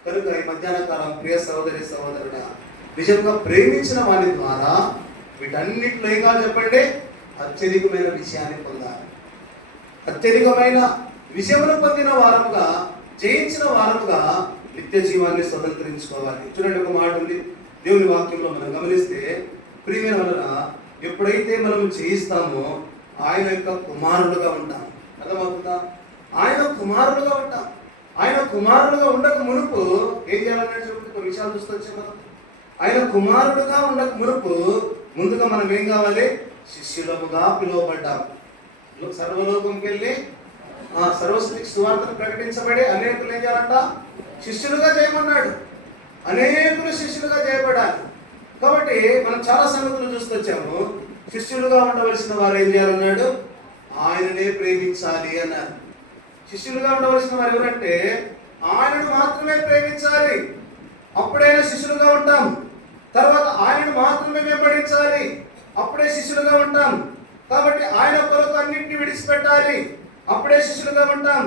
కనుక ఈ మధ్యాహ్న కాలం ప్రియ సహోదరి సహోదరుడా, నిజంగా ప్రేమించిన వారి ద్వారా వీటన్నిటిలో ఏగా చెప్పండి, అత్యధికమైన విషయాన్ని పొందాలి. అత్యధికమైన విషయమును పొందిన వారముగా, జయించిన వారముగా నిత్య జీవాన్ని స్వతంత్రించుకోవాలి. చూడండి, ఒక మాట ఉంది దేవుని వాక్యంలో మనం గమనిస్తే ప్రియమైన వలన ఎప్పుడైతే మనం చేయిస్తామో ఆయన యొక్క కుమారులుగా ఉంటాం. అర్థమవుతుందా? ఆయన కుమారులుగా ఉంటాం. ఆయన కుమారులుగా ఉండక మునుపు ఏం చేయాలన్నట్టు కొన్ని విషయాలు చూస్తూ వచ్చాం మనం. ఆయన కుమారుడుగా ఉండక మునుపు ముందుగా మనం ఏం కావాలి? శిష్యులముగా పిలువబడ్డాం. సర్వలోకంకి వెళ్ళి సర్వస్తికి సువార్తను ప్రకటించబడి అనేకులు ఏం చేయాలంట? శిష్యులుగా చేయమన్నాడు. అనేకులు శిష్యులుగా చేయబడాలి. కాబట్టి మనం చాలా సంగతులు చూస్తొచ్చాము. శిష్యులుగా ఉండవలసిన వారు ఏం చేయాలన్నాడు? ఆయననే ప్రేమించాలి అన్నారు. శిష్యులుగా ఉండవలసిన వారు ఎవరంటే ఆయనను మాత్రమే ప్రేమించాలి, అప్పుడైనా శిష్యులుగా ఉంటాం. తర్వాత ఆయనను మాత్రమే వెంబడించాలి, అప్పుడే శిష్యులుగా ఉంటాం. కాబట్టి ఆయన కొరకు అన్నింటినీ విడిచిపెట్టాలి, అప్పుడే శిష్యులుగా ఉంటాం.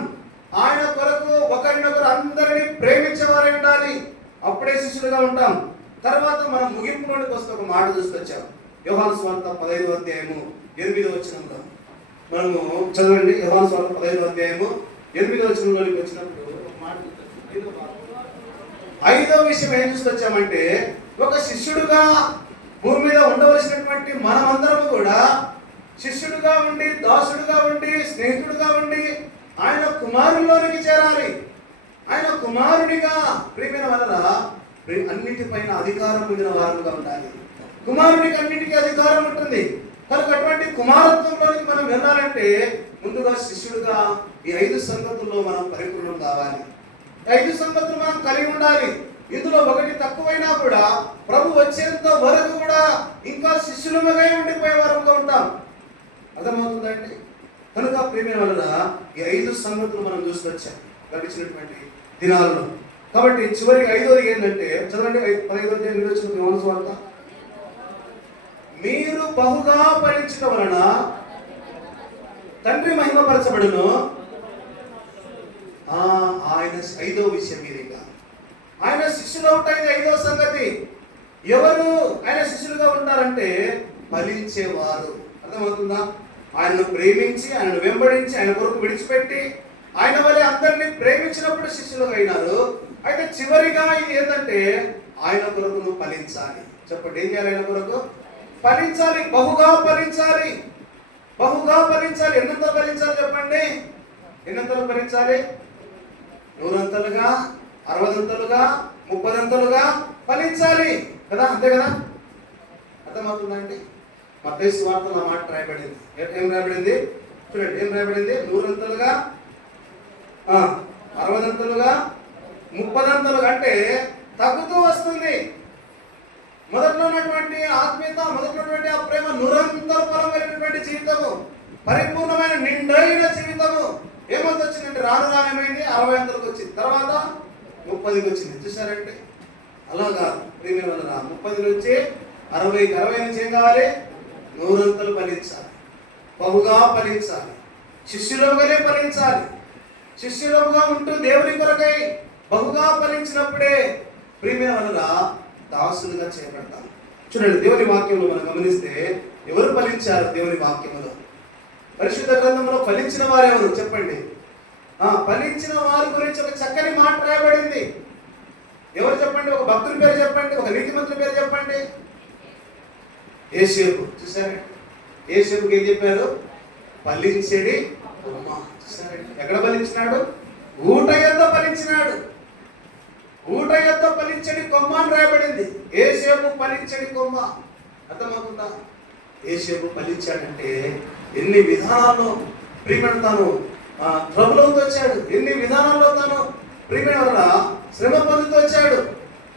ఆయన కొరకు ఒకరినొకరు అందరినీ ప్రేమించేవారై ఉండాలి, అప్పుడే శిష్యులుగా ఉంటాం. తర్వాత మనం ముగింపులోనికి వస్తే ఒక మాట చూసుకొచ్చాం. యోహాను సువార్త 15వ అధ్యాయము 8వ వచనంలో మనము చదవండి. యోహాను సువార్త 15వ అధ్యాయము 8వ వచనంలోకి వచ్చినప్పుడు ఒక మాట 5వ విషయం ఏం చూసుకొచ్చామంటే, ఒక శిష్యుడుగా భూమి మీద ఉండవలసినటువంటి మనమందరం కూడా శిష్యుడుగా ఉండి, దాసుడుగా ఉండి, స్నేహితుడుగా ఉండి ఆయన కుమారుల్లోనికి చేరాలి. ఆయన కుమారునిగా ప్రియమైన వలన అన్నిటిపైన అధికారం పొందిన వారుగా ఉండాలి. కుమారునికి అన్నిటికీ అధికారం ఉంటుంది. కనుక అటువంటి కుమారత్వంలోనికి మనం వెళ్ళాలంటే ముందుగా శిష్యుడుగా ఈ 5 సంగతుల్లో మనం పరిపూర్ణం కావాలి. 5 సంగతులు మనం కలిగి ఉండాలి. ఇందులో ఒకటి తక్కువైనా కూడా ప్రభు వచ్చేంత వరకు కూడా ఇంకా శిష్యులుగా ఉండిపోయే వరకు ఉంటాం. అర్థమవుతుందండి? కనుక ప్రేమ వలన ఈ 5 సంగతులు మనం చూసుకొచ్చాం గడిచినటువంటి దినాలలో. కాబట్టి చివరికి 5వది ఏంటంటే, చదవండి 15వ అధ్యాయం యోహాను సువార్త. మీరు బహుగా ఫలించడం వలన తండ్రి మహిమపరచబడును. ఆయన 5వ విషయం మీదిగా ఆయన శిష్యులు ఉంటాయి. 5వ సంగతి, ఎవరు ఆయన శిష్యులుగా ఉంటారంటే ఫలించేవారు. అర్థమవుతుందా? ఆయనను ప్రేమించి, ఆయనను వెంబడించి, ఆయన కొరకు విడిచిపెట్టి ఆయన వల్ల అందరినీ ప్రేమించినప్పుడు శిష్యులుగా అయినారు. అయితే చివరిగా ఇది ఏంటంటే ఆయన కొరకు ఫలించాలి. చెప్పండి, ఏం చేయాలి? ఆయన కొరకు ఫలించాలి, బహుగా ఫలించాలి. బహుగా ఫలించాలి. ఎన్నంతలు ఫలించాలి చెప్పండి? ఎన్నంతలు ఫలించాలి? 100 అంతలుగా, 60 అంతలుగా, 30 అంతలుగా ఫలించాలి కదా? అంతే కదా? అర్థమవుతుందండి? మత్తయి సువార్తలో మాట రాయబడింది. ఏం రాయబడింది? చూడండి, ఏం రాయబడింది? 100 అంతలుగా, 60 అంతలుగా, 30 అంతలుగా. అంటే తగ్గుతూ వస్తుంది. మొదట్లో ఉన్నటువంటి ఆత్మీయత, మొదట్లో ఉన్నటువంటి ఆ ప్రేమ నిరంతర ఫలం కలిగినటువంటి జీవితము, పరిపూర్ణమైన నిండైన జీవితము ఏమంత వచ్చిందంటే రాను ఏమైంది? 60 అంతలకు వచ్చింది, తర్వాత 30కి వచ్చింది. చూసారంటే అలా కాదు. ప్రేమ వల్ల 30 నుంచి 60కి, 60 నుంచి ఏం కావాలి? 100 అంతలు ఫలించాలి, బహుగా ఫలించాలి, శిష్యులుగానే ఫలించాలి. శిష్యులుగా ఉంటూ దేవుని కొరకై బహుగా ఫలించినప్పుడే ప్రియమైన వలన దాసులుగా చేయబడతాం. చూడండి, దేవుని వాక్యంలో మనం గమనిస్తే ఎవరు ఫలించారు? దేవుని వాక్యంలో పరిశుద్ధ గ్రంథంలో ఫలించిన వారు ఎవరు చెప్పండి? ఫలించిన వారి గురించి ఒక చక్కని మాట రాయబడింది. ఎవరు చెప్పండి? ఒక భక్తుడి పేరు చెప్పండి, ఒక నీతిమంతుడి పేరు చెప్పండి. యేసేపు. చూసారా? యేసేపుకి ఏం చెప్పారు? ఫలించెడి కొమ్మ. చూసారండి, ఎక్కడ ఫలించినాడు? ఊట యొద్ద ఫలించినాడు. ఊట యొద్ద ఫలించెడి కొమ్మ అని రాయబడింది. యేసేపు ఫలించెడి కొమ్మ. అర్థమవుతుందా? యేసేపు ఫలించాడంటే ఎన్ని విధానాల్లో ప్రియమైన తాను ప్రభుత్వంతో వచ్చాడు, ఎన్ని విధానాల్లో తాను ప్రియమైన వల్ల శ్రమ పొందుతూ వచ్చాడు.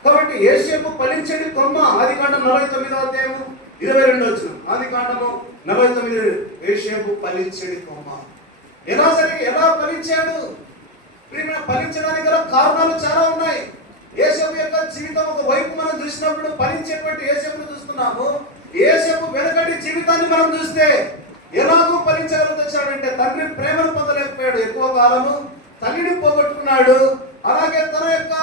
కాబట్టి యేసేపు ఫలించెడి కొమ్మ. ఆదికాండం 49వ అధ్యాయము 22వ వచనం. ఆదికాండము 49 యేసేపు ఫలించెడి కొమ్మ. ఎలా ఫలించాడు? ప్రియమైన ఫలించడానికి గల కారణాలు చాలా ఉన్నాయి. యేసేపు యొక్క జీవితం ఒక వైపు మనం చూసినప్పుడు ఫలించేటువంటి యేసేపును చూస్తున్నాము. యేసేపు వెనకటి జీవితాన్ని మనం చూస్తే ఎలాగో ఫలించగలుగుతాడంటే తండ్రి ప్రేమను పొందలేకపోయాడు, ఎక్కువ కాలము తల్లిని పోగొట్టుకున్నాడు. అలాగే తన యొక్క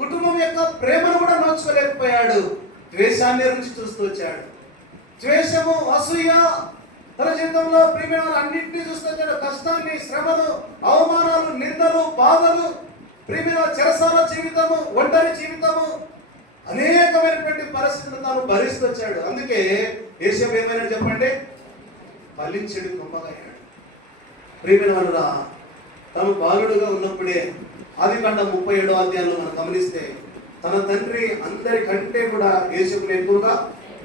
కుటుంబం యొక్క ప్రేమను కూడా నోచుకోలేకపోయాడు. ద్వేషాన్ని రుచి చూస్తూ వచ్చాడు. ద్వేషము, అసూయ తన జీవితంలో ప్రియమైన అన్నింటినీ చూస్తూ కష్టాన్ని, శ్రమలు, అవమానాలు, నిందలు, బాధలు, ప్రియమైన చెరసాల జీవితము, ఒంటరి జీవితము, అనేకమైనటువంటి పరిస్థితులు తాను భరిస్తూ వచ్చాడు. అందుకే యేసేపు ఏమైనా చెప్పండి, ఫలించడు కొమ్మగా అయ్యాడు. ప్రియమైన వాళ్ళ తను బాలుడుగా ఉన్నప్పుడే ఆదికాండం 37వ అధ్యాయంలో మనం గమనిస్తే తన తండ్రి అందరికంటే కూడా యేసేపుని ఎక్కువగా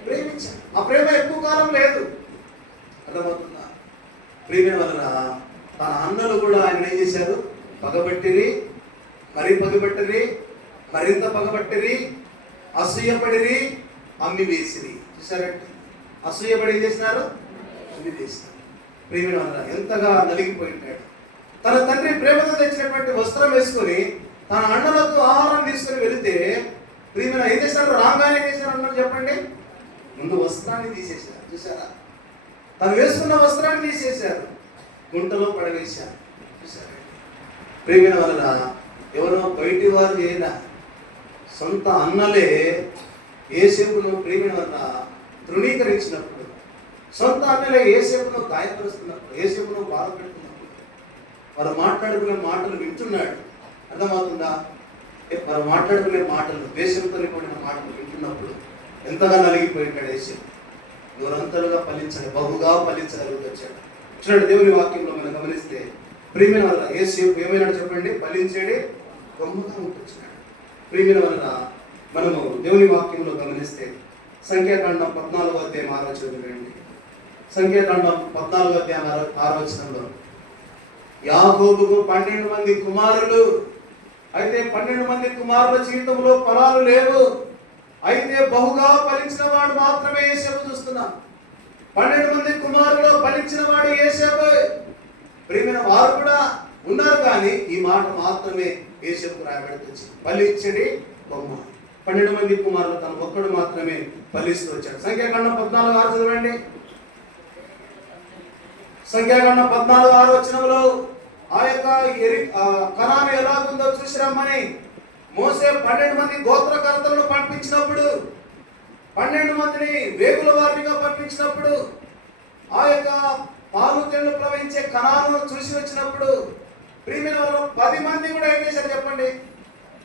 ప్రేమించాడు. ఆ ప్రేమ ఎక్కువ కాలం లేదు. అర్థమవుతుందా? ప్రియమైన వలన తన అన్నలు కూడా ఆయన ఏం చేశారు, పగబట్టిరి, మరీ పగబట్టిరి, మరింత పగబట్టిరి, అసూయపడిరి, అమ్మి వేసిరి. చూసారంటే అసూయపడి ఏం చేసినారు, అమ్మి వేసినారు. ప్రియమైన వలన ఎంతగా నలిగిపోయి ఉంటాడు. తన తండ్రి ప్రేమతో తెచ్చినటువంటి వస్త్రం వేసుకొని తన అన్నలకు ఆహారం తీసుకొని వెళితే ప్రియమైన ఏం చేశారు, రాగానే ఏం చేశారు అన్నారు చెప్పండి, ముందు వస్త్రాన్ని తీసేశారు. చూసారా, తను వేసుకున్న వస్త్రాన్ని తీసేశారు, గుంటలో పడవేశారు. చూసారా, ప్రియమైన వలన ఎవరో బయటి వారు అయినా సొంత అన్నలే యేసేపును ప్రియమైన వలన తృణీకరించినప్పుడు, సొంత అన్నలే యేసేపును గాయపరుస్తున్నప్పుడు, యేసేపును బాధపెడుతున్నప్పుడు వారు మాట్లాడుకునే మాటలు వింటున్నాడు. అర్థమవుతుందా? వారు మాట్లాడుకునే మాటలు, ద్వేషంతో కూడిన మాటలు వింటున్నప్పుడు ఎంతగా నలిగిపోయింటాడు యేసేపు. నూరంతలుగా ఫలించాడు, బహుగా ఫలించగలుగుతూ వచ్చాడు. చూడండి, దేవుని వాక్యంలో మనం గమనిస్తే ప్రియమైన వలన యేసేపు ఏమైనా చెప్పండి, ఫలించేది కొమ్మగా ఉంటున్నాడు. ప్రియమైన వలన మనము దేవుని వాక్యంలో గమనిస్తే సంఖ్యాకాండం 14వ అధ్యాయం 6వ చదువుకోండి. సంఖ్యాకాండం 14వ అధ్యాయం 6వ వచనంలో యాకోబుకు 12 మంది కుమారులు, అయితే 12 మంది కుమారుల జీవితంలో ఫలాలు లేవు, అయితే బహుగా ఫలించిన వాడు మాత్రమే యేసేపు. చూస్తున్నాం, 12 మంది కుమారులు ఫలించిన వాడు యేసేపు. ప్రియమైన వారు కూడా ఉన్నారు, కానీ ఈ మాట మాత్రమే యేసేపు రాయబడుతుంది, ఫలించడి బొమ్మ. 12 మంది కుమారులు తను ఒక్కడు మాత్రమే ఫలిస్తూ వచ్చాడు. సంఖ్యాకాండం 14:6 చదవండి. సంఖ్యాకాండం 14:6 వచనంలో ఆ యొక్క కనాను ఎలాగుందో చూసి రమ్మని మోసే 12 మంది గోత్రకర్తలను పంపించినప్పుడు, 12 మందిని వేగుల వారిగా పంపించినప్పుడు, ఆ యొక్క పాలు తేళ్లు ప్రవహించే కనాను చూసి వచ్చినప్పుడు ప్రియమైన వారు 10 మంది కూడా ఏం చేశారు చెప్పండి,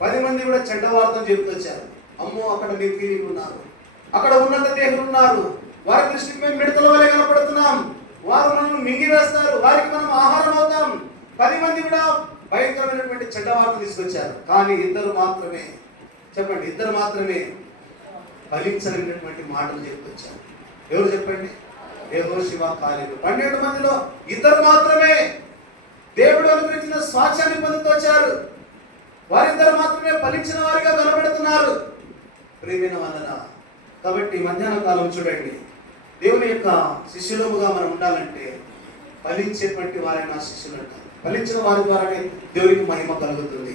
10 మంది కూడా చెడ్డ వార్తలు చెబుతూ వచ్చారు. అమ్మో, అక్కడ నిర్వీర్యులు ఉన్నారు, అక్కడ ఉన్నత దేహులు ఉన్నారు, వారి దృష్టికి మేము మిడతల వలె కనపడుతున్నాం, వారు మనం మింగివేస్తారు, వారికి మనం ఆహారం అవుతాం. 10 మంది కూడా భయంకరమైనటువంటి చెడ్డ వార్త తీసుకొచ్చారు. కానీ ఇద్దరు మాత్రమే, చెప్పండి, ఇద్దరు మాత్రమే ఫలించలేనటువంటి మాటలు చెప్పుకొచ్చారు. ఎవరు చెప్పండి? యెహోషువ, కాలేబు. 12 మందిలో ఇద్దరు మాత్రమే దేవుడు అనుగ్రహించిన స్వాస్థ్యాన్ని పొందుతూ వచ్చారు. వారిద్దరు మాత్రమే ఫలించిన వారిగా కనబడుతున్నారు. ప్రియమైన వలన కాబట్టి మధ్యాహ్న కాలం చూడండి, దేవుని యొక్క శిష్యులముగా మనం ఉండాలంటే ఫలించేటువంటి వారే నా శిష్యులు అంటారు. ఫలించిన వారి ద్వారానే దేవునికి మహిమ కలుగుతుంది.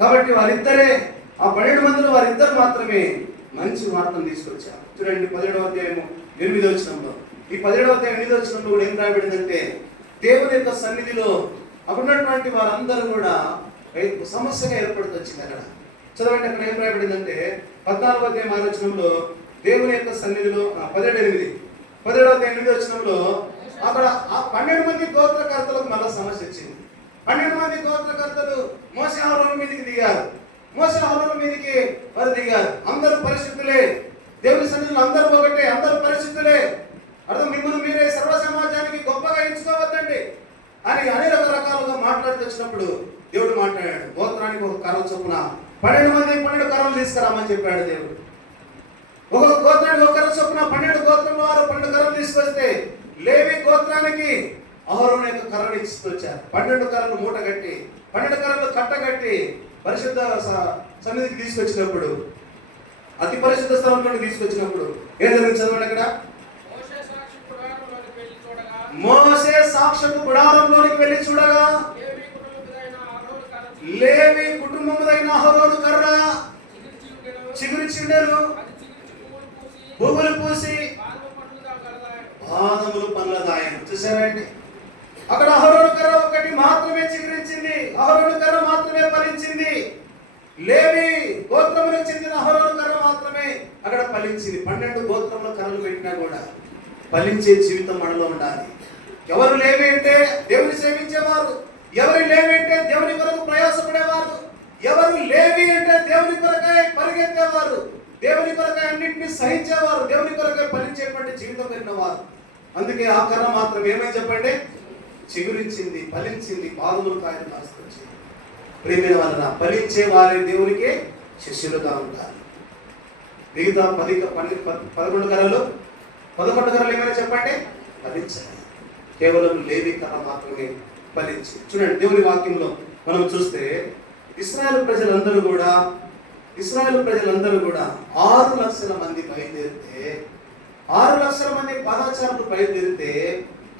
కాబట్టి వారిద్దరే, ఆ 12 మందిలో వారిద్దరు మాత్రమే మంచి వార్తను తీసుకొచ్చారు. చూడండి, 17వ అధ్యాయం 8వ వచనంలో, ఈ 17వ అధ్యాయం 8వ వచనంలో కూడా ఏం రాయబడిందంటే దేవుని యొక్క సన్నిధిలో అక్కడున్నటువంటి వారందరూ కూడా సమస్యగా ఏర్పడుతూ వచ్చింది. అక్కడ చదవండి, అక్కడ ఏం రాయబడిందంటే 14వ అధ్యాయం 6వ వచనంలో దేవుని యొక్క సన్నిధిలో 17వ అధ్యాయం 8వ వచనంలో అక్కడ ఆ 12 మంది గోత్రకర్తలకు మళ్ళా సమస్య వచ్చింది. 12 మంది గోత్రకర్తలు మోసే అహరోను మీదకి దిగారు. మోసే అహరోను మీదకి వారు దిగారు. అందరూ పరిశుద్ధులే, దేవుని సన్నిధిలో అందరూ ఒకటే, అందరూ పరిశుద్ధులే, అర్థం మిమ్మల్ని మీరే సర్వ సమాజానికి గొప్పగా ఎంచుకోవద్దండి అని అనేక రకాలుగా మాట్లాడుతూ వచ్చినప్పుడు దేవుడు మాట్లాడాడు. గోత్రానికి ఒక కర్ర చొప్పున 12 మంది 12 కర్రలు తీసుకురామని చెప్పాడు దేవుడు. ఒక్కొక్క గోత్రానికి ఒక కర్ర చొప్పున 12 గోత్రం వారు 12 కర్రలు తీసుకొస్తే లేవి గోత్రానికి అహరోను యొక్క కర్రలు ఇస్తూ వచ్చారు. 12 కర్రలు మూట కట్టి, 12 కర్రలు కట్టగట్టి పరిశుద్ధ సన్నిధికి తీసుకొచ్చినప్పుడు, అతి పరిశుద్ధ స్థలంలోకి తీసుకొచ్చినప్పుడు ఏం జరిగింది చదవండి. అక్కడ మోసే సాక్షపు గుడారంలోనికి వెళ్ళి చూడగా లేవి కుటుంబముదైన అహరోను కర్ర చిగురిచిండెను, పువ్వులు పూసి పాదములు పనులదాయను. చూసారండి, అక్కడ అహరోను కర్ర ఒకటి మాత్రమే చిగురించింది, అహరోను కర్ర మాత్రమే ఫలించింది. లేవి గోత్రములకు చెందిన అహరోను కర్ర మాత్రమే అక్కడ ఫలించింది. 12 గోత్రముల కర్రలు పెట్టినా కూడా ఫలించే జీవితం మనలో ఉండాలి. ఎవరు లేవి అంటే దేవుని సేవించేవారు, ఎవరు లేవి అంటే దేవుని కొరకు ప్రయాసపడేవారు, ఎవరు లేవి అంటే దేవుని కొరకై పరిగెత్తేవారు. దేవుని కొరకై అన్నింటినీ సహించేవారు, దేవుని కొరకై ఫలించేటువంటి జీవితం కలిగిన వారు. అందుకే ఆ కర్ర మాత్రం ఏమని చెప్పండి, చిగురించింది, ఫలించింది, పాదులు కాయలు కాసుకొచ్చింది. ప్రేమైన వలన ఫలించే వారే దేవునికి శిష్యులుగా ఉంటారు. మిగతా 11 కర్రలు ఏమైనా చెప్పండి, ఫలించాలి. కేవలం లేవి కర్ర మాత్రమే ఫలించి. చూడండి, దేవుని వాక్యంలో మనం చూస్తే ఇశ్రాయేలు ప్రజలందరూ కూడా 6 లక్షల మంది బయలుదేరితే, 6 లక్షల మంది పాదచారులు బయలుదేరితే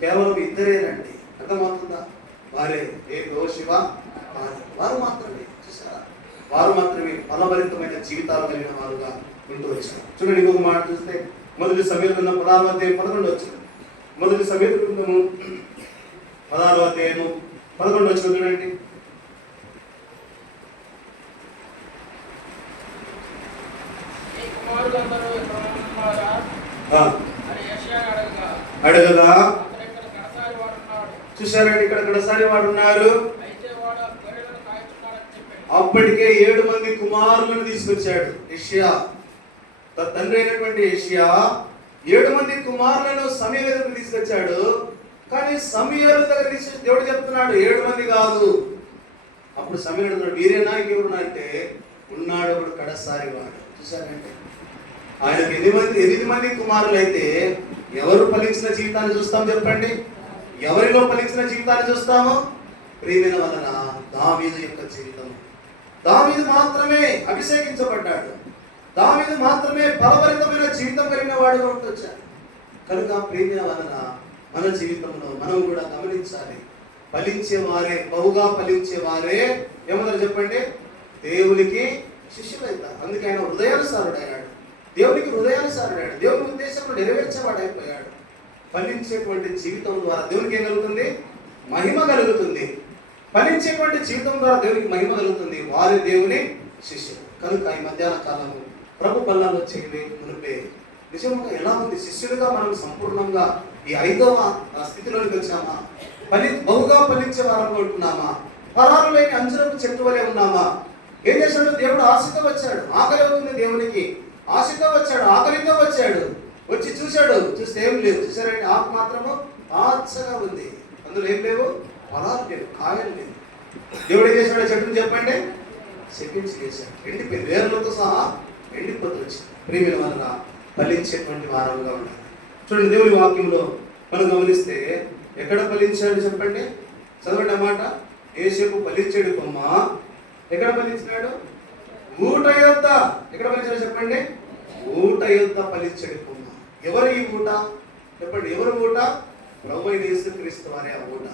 కేవలం ఇద్దరేనండి. అర్థమవుతుందా? వారే శివ, వారు మాత్రమే. చూసారా, వారు మాత్రమే ఫలభరితమైన జీవితాలు కలిగిన వారుగా ఉంటూ వచ్చారు. చూడండి, ఇంకొక మాట చూస్తే మొదటి సమూయేలు గ్రంథం 16వ అధ్యాయం 11 వచ్చిన మొదటి సమూయేలు గ్రంథము 16వ అధ్యాయము 11 వచ్చిన చూడండి. అడగగా చూసారండి, ఇక్కడ కడసారి వాడు ఉన్నారు. అప్పటికే 7 మంది కుమారులను తీసుకొచ్చాడు యెషయా. తండ్రి అయినటువంటి యెషయా 7 మంది కుమారులను సమూయేలు దగ్గరికి తీసుకొచ్చాడు. కానీ సమూయేలు దగ్గర తీసుకొచ్చి దేవుడు చెప్తున్నాడు 7 మంది కాదు. అప్పుడు సమూయేలు అన్నాడు, వీరేనా ఇంకెవరున్నా అంటే, ఉన్నాడు ఒకడు కడసారి వాడు. చూసారంటే ఆయనకు 8 మంది కుమారులు అయితే ఎవరు ఫలించిన జీవితాన్ని చూస్తాం చెప్పండి? ఎవరిలో ఫలించిన జీవితాన్ని చూస్తాము? ప్రియమైన వలన దావీదు యొక్క జీవితం. దావీదు మాత్రమే అభిషేకించబడ్డాడు, దావీదు మాత్రమే ఫలభరితమైన జీవితం కలిగిన వాడుగా వచ్చాడు. కనుక ప్రియమైన వలన మన జీవితంలో మనం కూడా గమనించాలి. ఫలించేవారే, బహుగా ఫలించేవారే ఏమన్నారు చెప్పండి? దేవునికి శిష్యులైతారు. అందుకే ఆయన హృదయానుసారుడయ్యాడు, దేవునికి హృదయానుసారుడయ్యాడు, దేవుని ఉద్దేశంలో నెరవేర్చేవాడైపోయాడు. ఫలించేటువంటి జీవితం ద్వారా దేవునికి ఏం కలుగుతుంది? మహిమ కలుగుతుంది. ఫలించేటువంటి జీవితం ద్వారా దేవునికి మహిమ కలుగుతుంది. వారి దేవుని శిష్యులు. కనుక ఈ మధ్యాహ్న కాలము ప్రభు పల్లాలో చేయలే మునిపే నిజంగా ఎలా ఉంది? శిష్యులుగా మనం సంపూర్ణంగా ఈ 5వ స్థితిలోకి వచ్చామా? బహుగా ఫలించే వారంగా ఉంటున్నామా? ఫలాలు లేని అంజరపు చెట్టు వలె ఉన్నామా? ఏం చేశాడు? దేవుడు ఆశతో వచ్చాడు, ఆకలి అవుతుంది దేవునికి, ఆశతో వచ్చాడు, ఆకలితో వచ్చాడు. వచ్చి చూశాడు, చూస్తే ఏం లేవు. చూసారంటే ఆకు మాత్రము ఆచ్చగా ఉంది, అందులో ఏం లేవు, ఫలాలు లేవు, కాయలు లేవు. దేవుడు ఏం చేశాడు? చెట్టును చెప్పండి, శపించి చేశాడు. ఎండిపోయి వేర్లతో సహా ఎండిపోతూ వచ్చింది. ప్రియమైన వలన ఫలించేటువంటి వారంగా ఉండాలి. చూడండి, దేవుని వాక్యంలో మనం గమనిస్తే ఎక్కడ ఫలించాడు చెప్పండి? చదవండి అన్నమాట. యేసేపు ఫలించాడు కొమ్మ. ఎక్కడ ఫలించినాడు? ఊట యొద్ద. ఎక్కడ ఫలించాడు చెప్పండి? ఊట యొద్ద ఫలించాడు కొమ్మ. ఎవరు ఈ ఊట చెప్పండి? ఎవరు ఊట? ప్రభువైన యేసుక్రీస్తు వారే ఆ ఊట.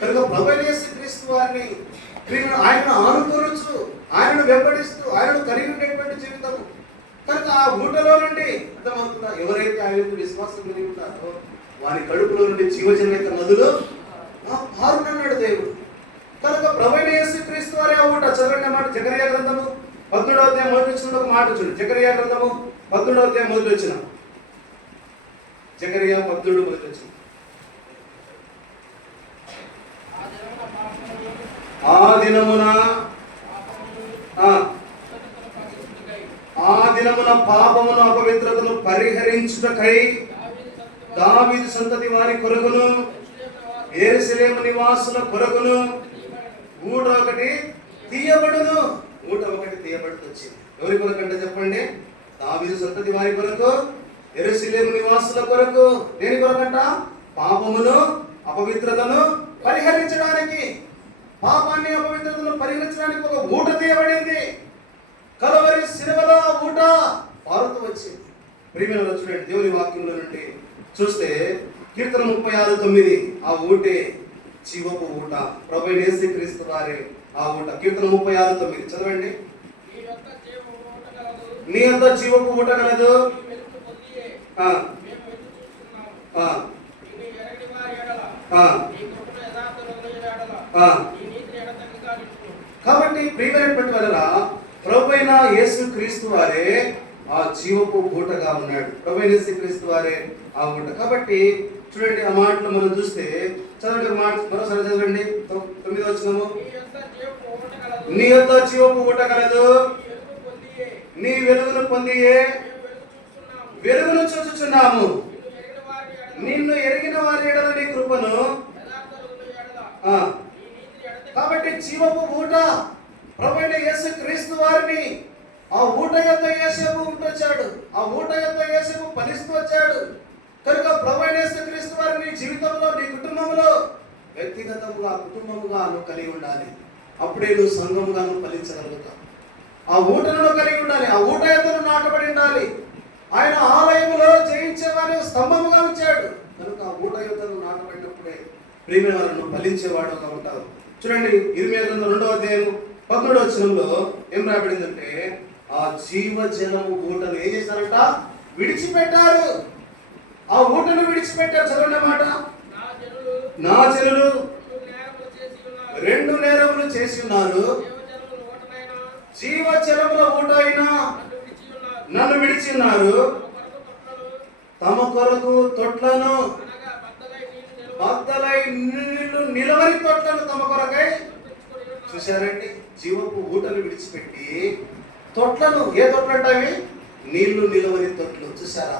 కనుక ప్రభువైన యేసుక్రీస్తు వారిని ఆయన ఆనుకోవచ్చు, ఆయనను వెంబడిస్తూ ఆయనను కలిగి ఉండేటువంటి జీవితం. కనుక ఆ ఊటలో నుండి అర్థమవుతుందా? ఎవరైతే ఆయన విశ్వాసం కలిగి ఉంటారో వారి కడుపులో నుండి జీవజల యొక్క నదులు పారునన్నాడు దేవుడు. కనుక ప్రభువైన యేసుక్రీస్తు వారే ఆ ఊట. చదవండి అన్నమాట. జకర్యా గ్రంథము 13వ అధ్యాయం మొదటి వచ్చిన ఒక మాట చూడండి. జకర్యా గ్రంథము 13వ అధ్యాయం మొదటి వచ్చిన జకర్యా 13 మొదటి వచ్చిన ఆ దినమున పాపమును అపవిత్రతను పరిహరించుటకై దావీదు సంతతి వారి కొరకును యెరూషలేము నివాసుల కొరకును ఊట ఒకటి తీయబడును. ఊట ఒకటి తీయబడుతూ వచ్చింది. ఎవరి కొరకంటే చెప్పండి? దావీదు సంతతి వారి కొరకు, యెరూషలేము నివాసుల కొరకు. దేని కొరకంట? పాపమును అపవిత్రతను పరిహరించడానికి. పాపాన్ని అపవిత్రతను పరిహరించడానికి ఒక ఊట తీయబడింది. కలవరి శిలువలో ఆ ఊట పారుతూ వచ్చింది. ప్రియమైన చూడండి, దేవుని వాక్యంలో నుండి చూస్తే కీర్తన 36:9 ఆ ఊటే జీవపు ఊట. ప్రభువైన యేసుక్రీస్తు వారే ఆ ఊట. కీర్తన 36:9 చదవండి. నీ అంత జీవపు ఊట కలదు. కాబట్టి ప్రియమైనటువంటి వలన ప్రభువైన యేసుక్రీస్తు వారే ఆ జీవపు ఊటగా ఉన్నాడు. ప్రభువైన యేసుక్రీస్తు వారే ఆ ఊట. కాబట్టి చూడండి, ఆ మాటలు మనం చూస్తే చదవండి మాట మరోసారి చదవండి. 9వ వచనము. నీ యొద్ద జీవపు ఊట కలదు, నీ వెలుగును పొందియే వెలుగును చూచుచున్నాము. నిన్ను ఎరిగిన వారి ఎడల నీ కృపను. కాబట్టి జీవపు ఊట ప్రభువైన యేసు క్రీస్తు వారిని ఆ ఊట యొక్క యేసేపు ఉంటొచ్చాడు. ఆ ఊట యొక్క యేసేపు ఫలిస్తూ వచ్చాడు. కనుక ప్రభువైన యేసు క్రీస్తు వారిని జీవితంలో నీ కుటుంబంలో వ్యక్తిగతంగా కుటుంబముగా నువ్వు కలిగి ఉండాలి. అప్పుడే నువ్వు సంఘముగా నువ్వు ఫలించగలుగుతావు. ఆ ఊటను కలిగి ఉండాలి. ఆ ఊట ఎత్తను నాటబడి ఉండాలి. ఆయన ఆలయంలో జయించే వారిని స్తంభముగా ఉంచాడు. కనుక ఆ ఊట ఎత్తను నాటబడినప్పుడే ప్రియమైన వారిని ఫలించేవాడుగా ఉంటావు. చూడండి, ఇర్మియా గ్రంథం 2వ అధ్యాయం 11వ వచనంలో ఏం రాబడిందంటే, ఆ జీవజలము ఊటను ఏం చేశారంట? విడిచిపెట్టారు. ఆ ఊటను విడిచిపెట్టారు. చదవండి మాట. నా జనులు 2 నేరములు చేసి ఉన్నారు. జీవజలముల ఊట అయినా నన్ను విడిచి ఉన్నారు. తమ కొరకు తొట్లను, బద్దలై నీళ్లు నిలవని తొట్లను తమ కొరకై. చూశారండి, జీవపు ఊటను విడిచిపెట్టి తొట్లను, ఏ తొట్లు అంటావి? నీళ్లు నిలవని తొట్లు. చూసారా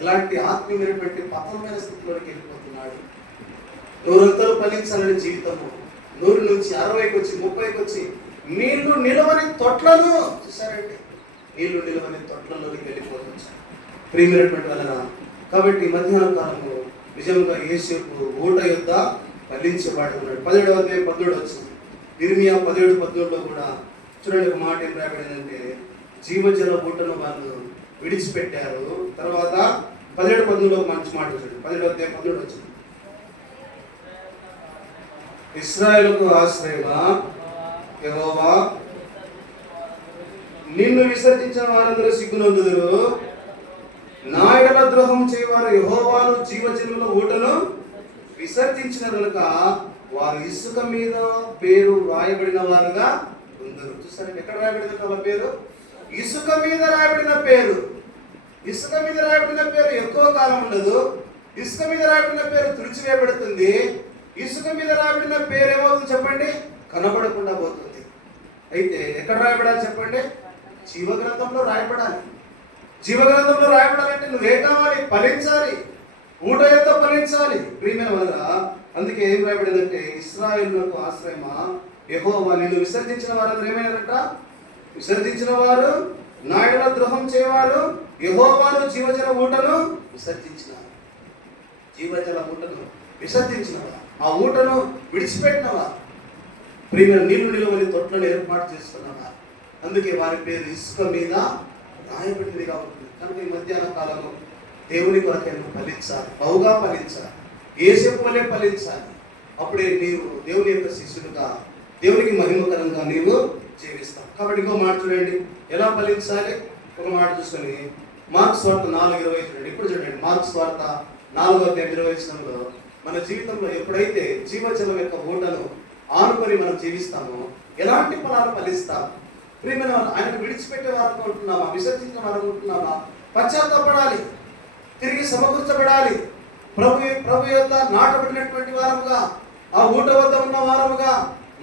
ఎలాంటి ఆత్మీయమైనటువంటి పతనమైన స్థితిలోకి వెళ్ళిపోతున్నాడు. 100 ఫలించాలని జీవితము 100 నుంచి 60కి వచ్చి 30కి వచ్చి నీళ్లు నిలవని తొట్లను. చూసారండి, నీళ్లు నిలవని తొట్లలోకి వెళ్ళిపోతుంది ప్రియమైనటువంటి వలన. కాబట్టి మధ్యాహ్న కాలము నిజంగా యేసేపు ఊట యొద్ద ఫలించేవాడు ఉన్నాడు. 17వ అధ్యాయం 17 వచ్చింది. ఇర్మియా 17:14లో కూడా చూడండి, ఒక మాట ఏం రాబడిందంటే, జీవజల ఊటను వాళ్ళు విడిచిపెట్టారు. తర్వాత 17:14లో మంచి మాట చూడండి. 17వ అధ్యాయం 17 వచ్చింది. ఇశ్రాయేలుకు ఆశ్రయమా యెహోవా, నిన్ను విసర్జించిన వారందరూ సిగ్గునందుదురు. నా ఎడల ద్రోహం చేయవారు యెహోవాను జీవజనుల ఊటను విసర్జించిన కనుక వారు ఇసుక మీద పేరు రాయబడిన వారుగా ఉందరు. చూసారండి, ఎక్కడ రాయబడిన వాళ్ళ పేరు? ఇసుక మీద రాయబడిన పేరు. ఇసుక మీద రాయబడిన పేరు ఎక్కువ కాలం ఉండదు. ఇసుక మీద రాయబడిన పేరు తుడిచివేయబడుతుంది. ఇసుక మీద రాయబడిన పేరు ఏమవుతుంది చెప్పండి? కనబడకుండా పోతుంది. అయితే ఎక్కడ రాయబడాలి చెప్పండి? జీవగ్రంథంలో రాయబడాలి. జీవగ్రంథంలో రాయబడాలంటే నువ్వే కావాలి? ఫలించాలి. ఊట యొక్క ఫలించాలి ప్రియమైన వల్ల. అందుకే ఏం రాయబడిందంటే, ఇశ్రాయేలుకు ఆశ్రయమా యెహోవా, నిన్ను విసర్జించిన వారందరూ ఏమైనారంట? విసర్జించిన వారు, నా ఎడల ద్రోహం చేయవారు యెహోవాను జీవజల ఊటను విసర్జించినారు. జీవజల ఊటను విసర్జించినవా, ఆ ఊటను విడిచిపెట్టినవా, ప్రియమైన నీళ్లు నిలవని తొట్లను ఏర్పాటు చేసుకున్నవా. అందుకే వారి పేరు ఇసుక మీద రాయబడిందిగా ఉంటుంది. కనుక ఈ మధ్యాహ్న కాలంలో దేవుని కొరకై నువ్వు ఫలించాలి, బహుగా ఫలించాలి, యేసేపు వలె ఫలించాలి. అప్పుడే నీవు దేవుని యొక్క శిష్యుడుగా, దేవునికి మహిమకరంగా నీవు జీవిస్తావు. కాబట్టి ఇంకో మాట చూడండి, ఎలా ఫలించాలి. ఒక మాట చూసుకొని మార్క్స్ వార్త 4:20 చూడండి. ఇప్పుడు చూడండి, మార్క్స్ వార్త 4:20 మన జీవితంలో ఎప్పుడైతే జీవజలం యొక్క ఊటను ఆనుకొని మనం జీవిస్తామో ఎలాంటి ఫలాలు ఫలిస్తాము. ప్రియమైన వాళ్ళు, ఆయనను విడిచిపెట్టే వారు ఉంటున్నామా, విసర్జించిన వారు ఉంటున్నామా? పశ్చాత్తాపడాలి, తిరిగి సమకూర్చబడాలి. ప్రభు యొక్క నాటబడినటువంటి వారముగా, ఆ ఊట వద్ద ఉన్న వారముగా,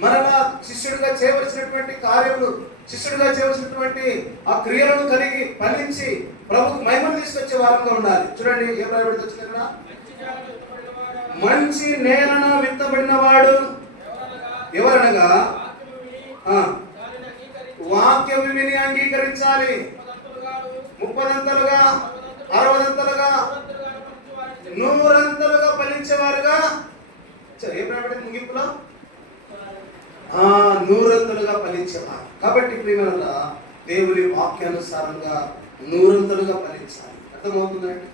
మరలా శిష్యుడిగా చేయవలసినటువంటి కార్యములు, శిష్యుడిగా చేయవలసినటువంటి ఆ క్రియలను కలిగి ఫలించి ప్రభుకు మహిమను తీసుకొచ్చే వారంగా ఉండాలి. చూడండి, ఏం రాయబడి వచ్చింది ఇక్కడ? మంచి నేలన విత్తబడిన వాడు ఎవరనగా, వాక్యం విని అంగీకరించాలి. 30 60 100 ఫలించేవారుగా. ఏం రాబడి ముగింపులో? 100 ఫలించేవారు. కాబట్టి ప్రియమైన దేవుని వాక్యానుసారంగా 100 ఫలించాలి. అర్థమవుతుందండి?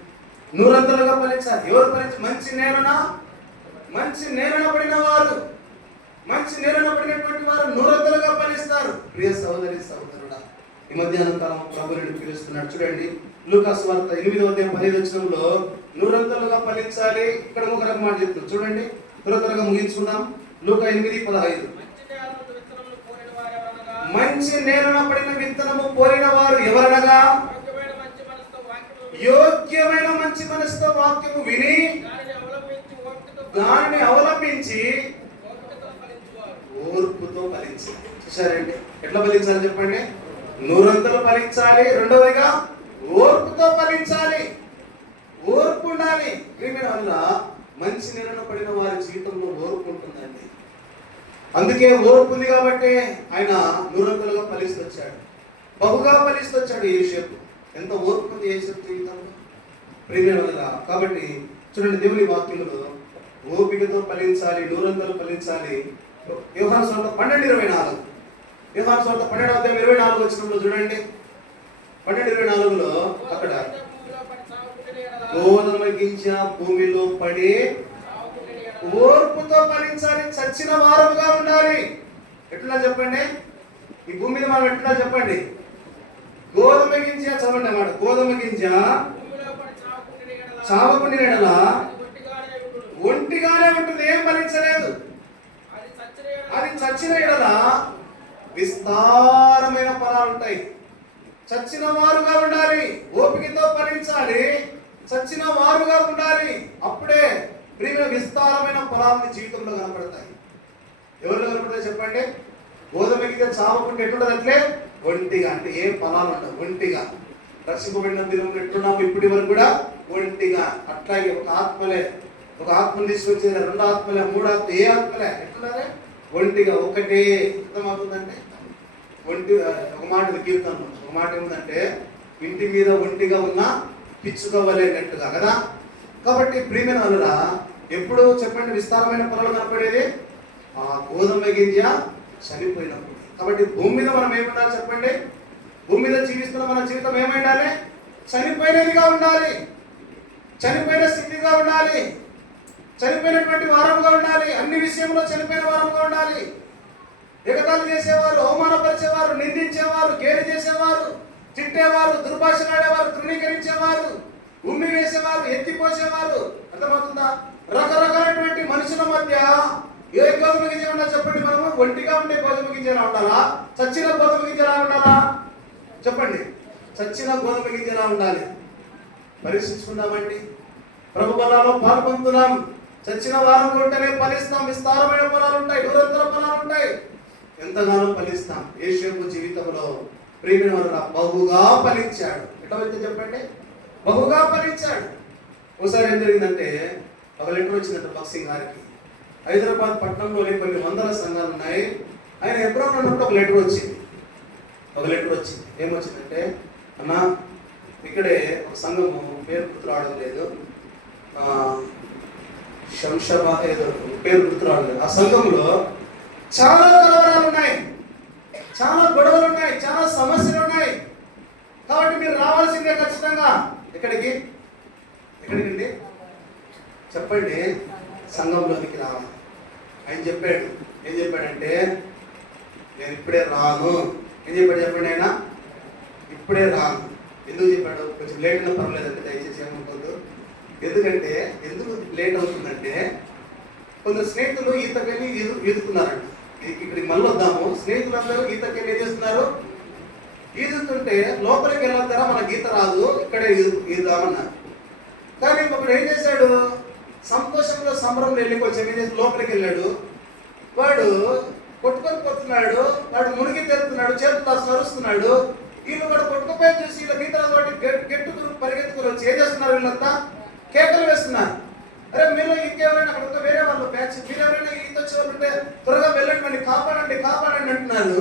100 ఫలించాలి. ఎవరు ఫలించాలి? మంచి నేలన పడిన వారు, మంచి నేలన పడినటువంటి వారు 100 ఫలిస్తారు. ప్రియ సహోదరి సహోదరుడా, ఈ మధ్యాహ్నం కాలం ప్రభువుని పిలుస్తున్నాడు. చూడండి, లూకా సువార్త 8:15 100 ఫలించాలి. ఇక్కడ ఒక మాట చెప్తాను చూడండి, త్వరగా ముగించుకుందాం. లూకా 8:15 మంచి నేలన పడిన విత్తనము పోలిన వారు ఎవరనగా, యోగ్యమైన మంచి మనసుతో వాక్యము విని దానిని అవలంబించి ఓర్పుతో ఫలించాలి. చూసారండి, ఎట్లా ఫలించాలి చెప్పండి? నూరంతలు ఫలించాలి. రెండవదిగా ఓర్పుతో ఫలించాలి. ఓర్పు ఉండాలి. ప్రియమైన వల్ల మంచి నీళ్ళను పడిన వారి జీవితంలో ఓర్పు ఉంటుందండి. అందుకే ఓర్పు ఉంది కాబట్టి ఆయన నూరంతలుగా ఫలిస్తొచ్చాడు, బహుగా ఫలిస్తొచ్చాడు యోసేపు. ఎంత ఓర్పు ఉంది యోసేపు జీవితంలో, ప్రియమైన వల్ల. కాబట్టి చూడండి, దేవుని వాక్యములో ఓపికతో ఫలించాలి, నూరంతలు ఫలించాలి. యోహాను సువార్త 12:24, యోహాను సువార్త 12:24 వచ్చినప్పుడు చూడండి, 12:24లో అక్కడ గోధుమ గింజ భూమిలో పడి ఓర్పుతో ఫలించాలి, చచ్చిన వారముగా ఉండాలి. ఎట్లా చెప్పండి, ఈ భూమి మీద మనం ఎట్లా చెప్పండి? గోధుమ గింజ, చదవండి అన్నమాట, గోధుమ గింజ చావకుండి ఎడల ఒంటిగానే ఉంటుంది, ఏం ఫలించలేదు. అది చచ్చిన ఎడల విస్తారమైన ఫలాలు ఉంటాయి. చచ్చిన వారుగా ఉండాలి, ఓపికతో ఫలించాలి, చచ్చిన వారుగా ఉండాలి. అప్పుడే ప్రియమైన విస్తారమైన ఫలాలు జీవితంలో కనపడతాయి. ఎవరు కనపడతాయి చెప్పండి? గోధుమ గింజ చావకుంటే ఎట్లుంటది? అట్లే ఒంటిగా, అంటే ఏ ఫలాలు ఉండవు, ఒంటిగా. రక్షింపబడిన దినములు ఎట్లున్నాము ఇప్పటి వరకు కూడా ఒంటిగా. అట్లాగే ఒక ఆత్మలే, ఒక ఆత్మను తీసుకొచ్చేది, రెండు ఆత్మలే, మూడు ఆత్మ, ఏ ఆత్మలే ఎట్లున్నారే? ఒంటిగా, ఒకటే. అర్థమవుతుందంటే ఒంటి, ఒక మాట కీర్తనలో ఒక మాట ఏముందంటే, ఇంటి మీద ఒంటిగా ఉన్న పిచ్చుకోవలేనట్టుగా కదా. కాబట్టి ప్రియమైన వాళ్ళరా, ఎప్పుడు చెప్పండి విస్తారమైన ఫలాలు కనపడేది? ఆ గోధుమ గింజ చనిపోయినప్పుడు. కాబట్టి భూమి మీద మనం ఏముండాలి చెప్పండి? భూమి మీద జీవిస్తున్న మన జీవితం ఏమైండాలి? చనిపోయినదిగా ఉండాలి, చనిపోయిన స్థితిగా ఉండాలి, చనిపోయినటువంటి వారముగా ఉండాలి, అన్ని విషయంలో చనిపోయిన వారముగా ఉండాలి. ఎగతాళి చేసేవారు, అవమానపరిచేవారు, నిందించేవారు, గేలి చేసేవారు, తిట్టేవారు, దుర్భాషలాడేవారు, తృణీకరించేవారు, ఉమ్మి వేసేవారు, ఎత్తిపోసేవారు. అర్థమవుతుందా? రకరకాలైనటువంటి మనుషుల మధ్య ఏ గోధుమ గింజ ఉండాలి చెప్పండి? మనము ఒంటిగా ఉండే గోధుమ గింజలా ఉండాలా? చచ్చిన గోధుమ గింజలా ఉండాలా? చెప్పండి, చచ్చిన గోధుమ గింజలా ఉండాలి. పరీక్షించుకుందామండి. ప్రభు బలాల్లో పాల్పొందుతున్నాం. చచ్చిన వారం ఉంటేనే ఫలిస్తాం. విస్తారమైన ఫలాలు ఉంటాయి, దూరంతర ఫలాలు ఉంటాయి, ఎంతగానో ఫలిస్తాం. యోసేపు జీవితంలో ప్రియమైన వారు బహుగా ఫలించాడు. ఎట్లయితే చెప్పండి, బహుగా ఫలించాడు. ఒకసారి ఏం జరిగిందంటే, ఒక లెటర్ వచ్చిందంట భక్సింగ్ గారికి. హైదరాబాద్ పట్టణంలోని కొన్ని వందల సంఘాలు ఉన్నాయి. ఆయన ఎబ్రోన్ ఉన్నప్పుడు ఒక లెటర్ వచ్చింది. ఏమొచ్చిందంటే, అన్న ఇక్కడే ఒక సంఘము, పేరు గుర్తు రావడం లేదు, శంషబా ఏదో పేరు గుర్తు రావడం లేదు. ఆ సంఘంలో చాలా కలవరాలు ఉన్నాయి, చాలా గొడవలు ఉన్నాయి, చాలా సమస్యలు ఉన్నాయి. కాబట్టి మీరు రావాల్సిందే ఖచ్చితంగా. ఎక్కడికి? ఎక్కడికండి చెప్పండి? సంఘంలోనికి రావాలి. ఆయన చెప్పాడు. ఏం చెప్పాడంటే, నేను ఇప్పుడే రాను. ఏం చెప్పాడు చెప్పండి? ఆయన ఇప్పుడే రాను. ఎందుకు చెప్పాడు? కొంచెం లేట్ అయినా పర్వాలేదంటే దయచేసి ఏమనుకోద్దు. ఎందుకంటే ఎందుకు లేట్ అవుతుందంటే, కొందరు స్నేహితులు ఈతకెళ్ళి ఈదుకున్నారంట. ఇక్కడికి మళ్ళీ వద్దాము. స్నేహితులందరూ ఈతకెళ్ళి ఏం చేస్తున్నారు? ఈదుతుంటే లోపలికి వెళ్ళొద్దారా, మన గీత రాదు, ఇక్కడే ఈదుదామన్నారు. కానీ ఒకడు ఏం చేశాడు? సంతోషంలో సంబరంలో వెళ్ళి కొంచెం ఏం చేసి లోపలికి వెళ్ళాడు. వాడు కొట్టుకొని పోతున్నాడు, వాడు మునిగి తెరుతున్నాడు, చేతులు సరుస్తున్నాడు. వీళ్ళు వాడు కొట్టుకుపోయి చూసి వీళ్ళ గీత రాదు గెట్టుకుని పరిగెత్తుకుని వచ్చి ఏం చేస్తున్నారు? వీళ్ళంతా కేకలు వేస్తున్నారు. అరే మీరు ఇంకెవరైనా అక్కడ వేరే వాళ్ళు బ్యాచ్, మీరెవరైనా ఈత వచ్చే వాళ్ళు ఉంటే త్వరగా వెళ్ళండి, మనకి కాపాడండి కాపాడండి అంటున్నారు.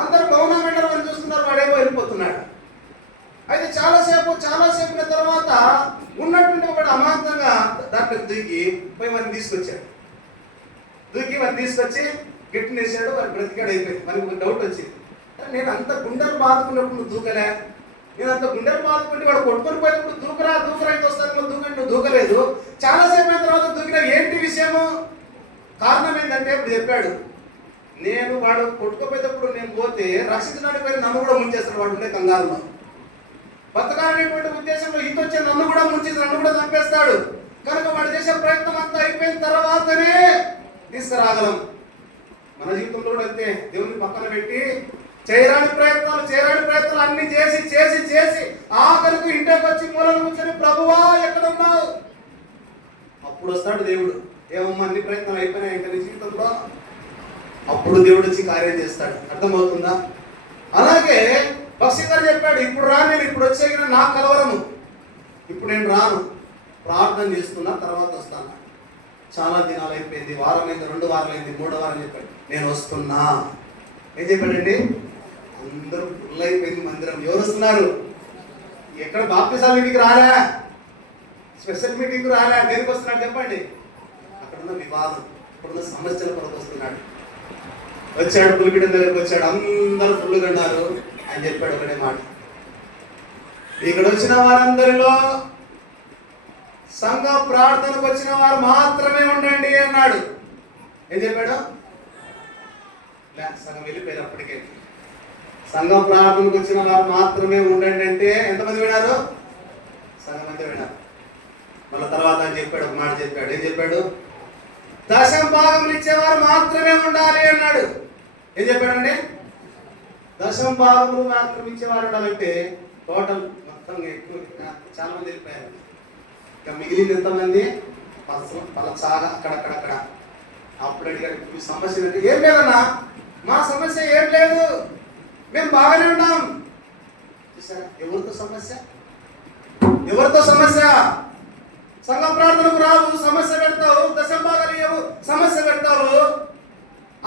అందరూ మౌనం వెంటనే వాళ్ళు చూస్తున్నారు, వాడేమో వెళ్ళిపోతున్నాడు. అయితే చాలాసేపు తర్వాత ఉన్నటువంటి ఒకడు అమాంతంగా దాంట్లో దూకి పోయి వాడిని తీసుకొచ్చాడు. వాడిని తీసుకొచ్చి గట్టి నేసాడు. వాడు బ్రతికాడు, అయిపోయింది. మనకి ఒక డౌట్ వచ్చింది, నేను అంత గుండెలు బాదుకున్నప్పుడు నువ్వు దూకలే, నేను అంత గుండెలు బాదుకుంటే వాడు కొట్టుకొని పోయినప్పుడు దూకరా అయితే వస్తాను, దూకండి, నువ్వు దూకలేదు. చాలాసేపు అయిన తర్వాత దూకినా ఏంటి విషయము? కారణం ఏంటంటే ఇప్పుడు చెప్పాడు, నేను వాడు కొట్టుకోపోయేటప్పుడు నేను పోతే రక్షించడానికి పోయి నన్ను కూడా ముంచేస్తాడు. వాడు ఉండే కంగారులో బతకాలనేటువంటి ఉద్దేశంలో ఈత వచ్చే నన్ను కూడా ముంచేసి నన్ను కూడా చంపేస్తాడు. కనుక వాడు చేసే ప్రయత్నం అంతా అయిపోయిన తర్వాతనే తీసుకురాగలం. మన జీవితంలో కూడా అంతే. దేవుని పక్కన పెట్టి చేయరాని ప్రయత్నాలు అన్ని చేసి ఆఖరికి ఇంటికి వచ్చి మూలను కూర్చొని ప్రభువా ఎక్కడున్నావు? అప్పుడు వస్తాడు దేవుడు. ఏమమ్మా అన్ని ప్రయత్నాలు అయిపోయినాయి ఇంకా నీ జీవితంలో? అప్పుడు దేవుడు వచ్చి కార్యం చేస్తాడు. అర్థమవుతుందా? అలాగే భక్సి గారు చెప్పాడు, ఇప్పుడు రా, నేను ఇప్పుడు వచ్చేగిన నా కలవరము, ఇప్పుడు నేను రాను, ప్రార్థన చేస్తున్నా, తర్వాత వస్తాను. చాలా దినాలు అయిపోయింది, వారం అయింది, 2 వారాలు అయింది, 3వ వారం చెప్పాడు, నేను వస్తున్నా. ఏం చెప్పాడండి? అందరూ ఫుల్ అయిపోయింది మందిరం. ఎవరు వస్తున్నారు? ఎక్కడ బాప్తిసాల మీటింగ్ రాలే, స్పెషల్ మీటింగ్ రాలే, దేనికి వస్తున్నాడు చెప్పండి? అక్కడున్న వివాదం, అక్కడున్న సమస్యల కొరకు వస్తున్నాడు. వచ్చాడు, పులిపిడం దగ్గరకు వచ్చాడు, అందరూ ఫుల్గా ఉన్నారు. అని చెప్పాడు ఒకటే మాట, ఇక్కడ వచ్చిన వారందరిలో సంఘ ప్రార్థనకు వచ్చిన వారు మాత్రమే ఉండండి అన్నాడు. ఏం చెప్పాడు? సగం వెళ్ళిపోయారు అప్పటికే. సంఘ ప్రార్థనకు వచ్చిన వారు మాత్రమే ఉండండి అంటే ఎంతమంది విన్నారు? సగం మంది విన్నారు. మళ్ళీ తర్వాత అని చెప్పాడు, ఒక మాట చెప్పాడు. ఏం చెప్పాడు? 10వ భాగములు ఇచ్చేవారు మాత్రమే ఉండాలి అన్నాడు. ఏం చెప్పాడండి? 10వ భాగములు మాత్రం ఇచ్చేవారు ఉండాలంటే టోటల్ మొత్తం ఎక్కువ చాలా మంది వెళ్ళిపోయారు. ఇక మిగిలింది ఎంతమంది? పలచాగా అక్కడక్కడక్కడ. అప్పుడు అడిగారు, మీ సమస్య అంటే ఏం లేదన్నా, మా సమస్య ఏం లేదు, మేము బాగానే ఉన్నాం. చూసారా ఎవరితో సమస్య? ఎవరితో సమస్య? సంఘ ప్రార్థనకు రావు, సమస్య పెడతావు. 10వ భాగాలు ఇవ్వవు, సమస్య పెడతావు.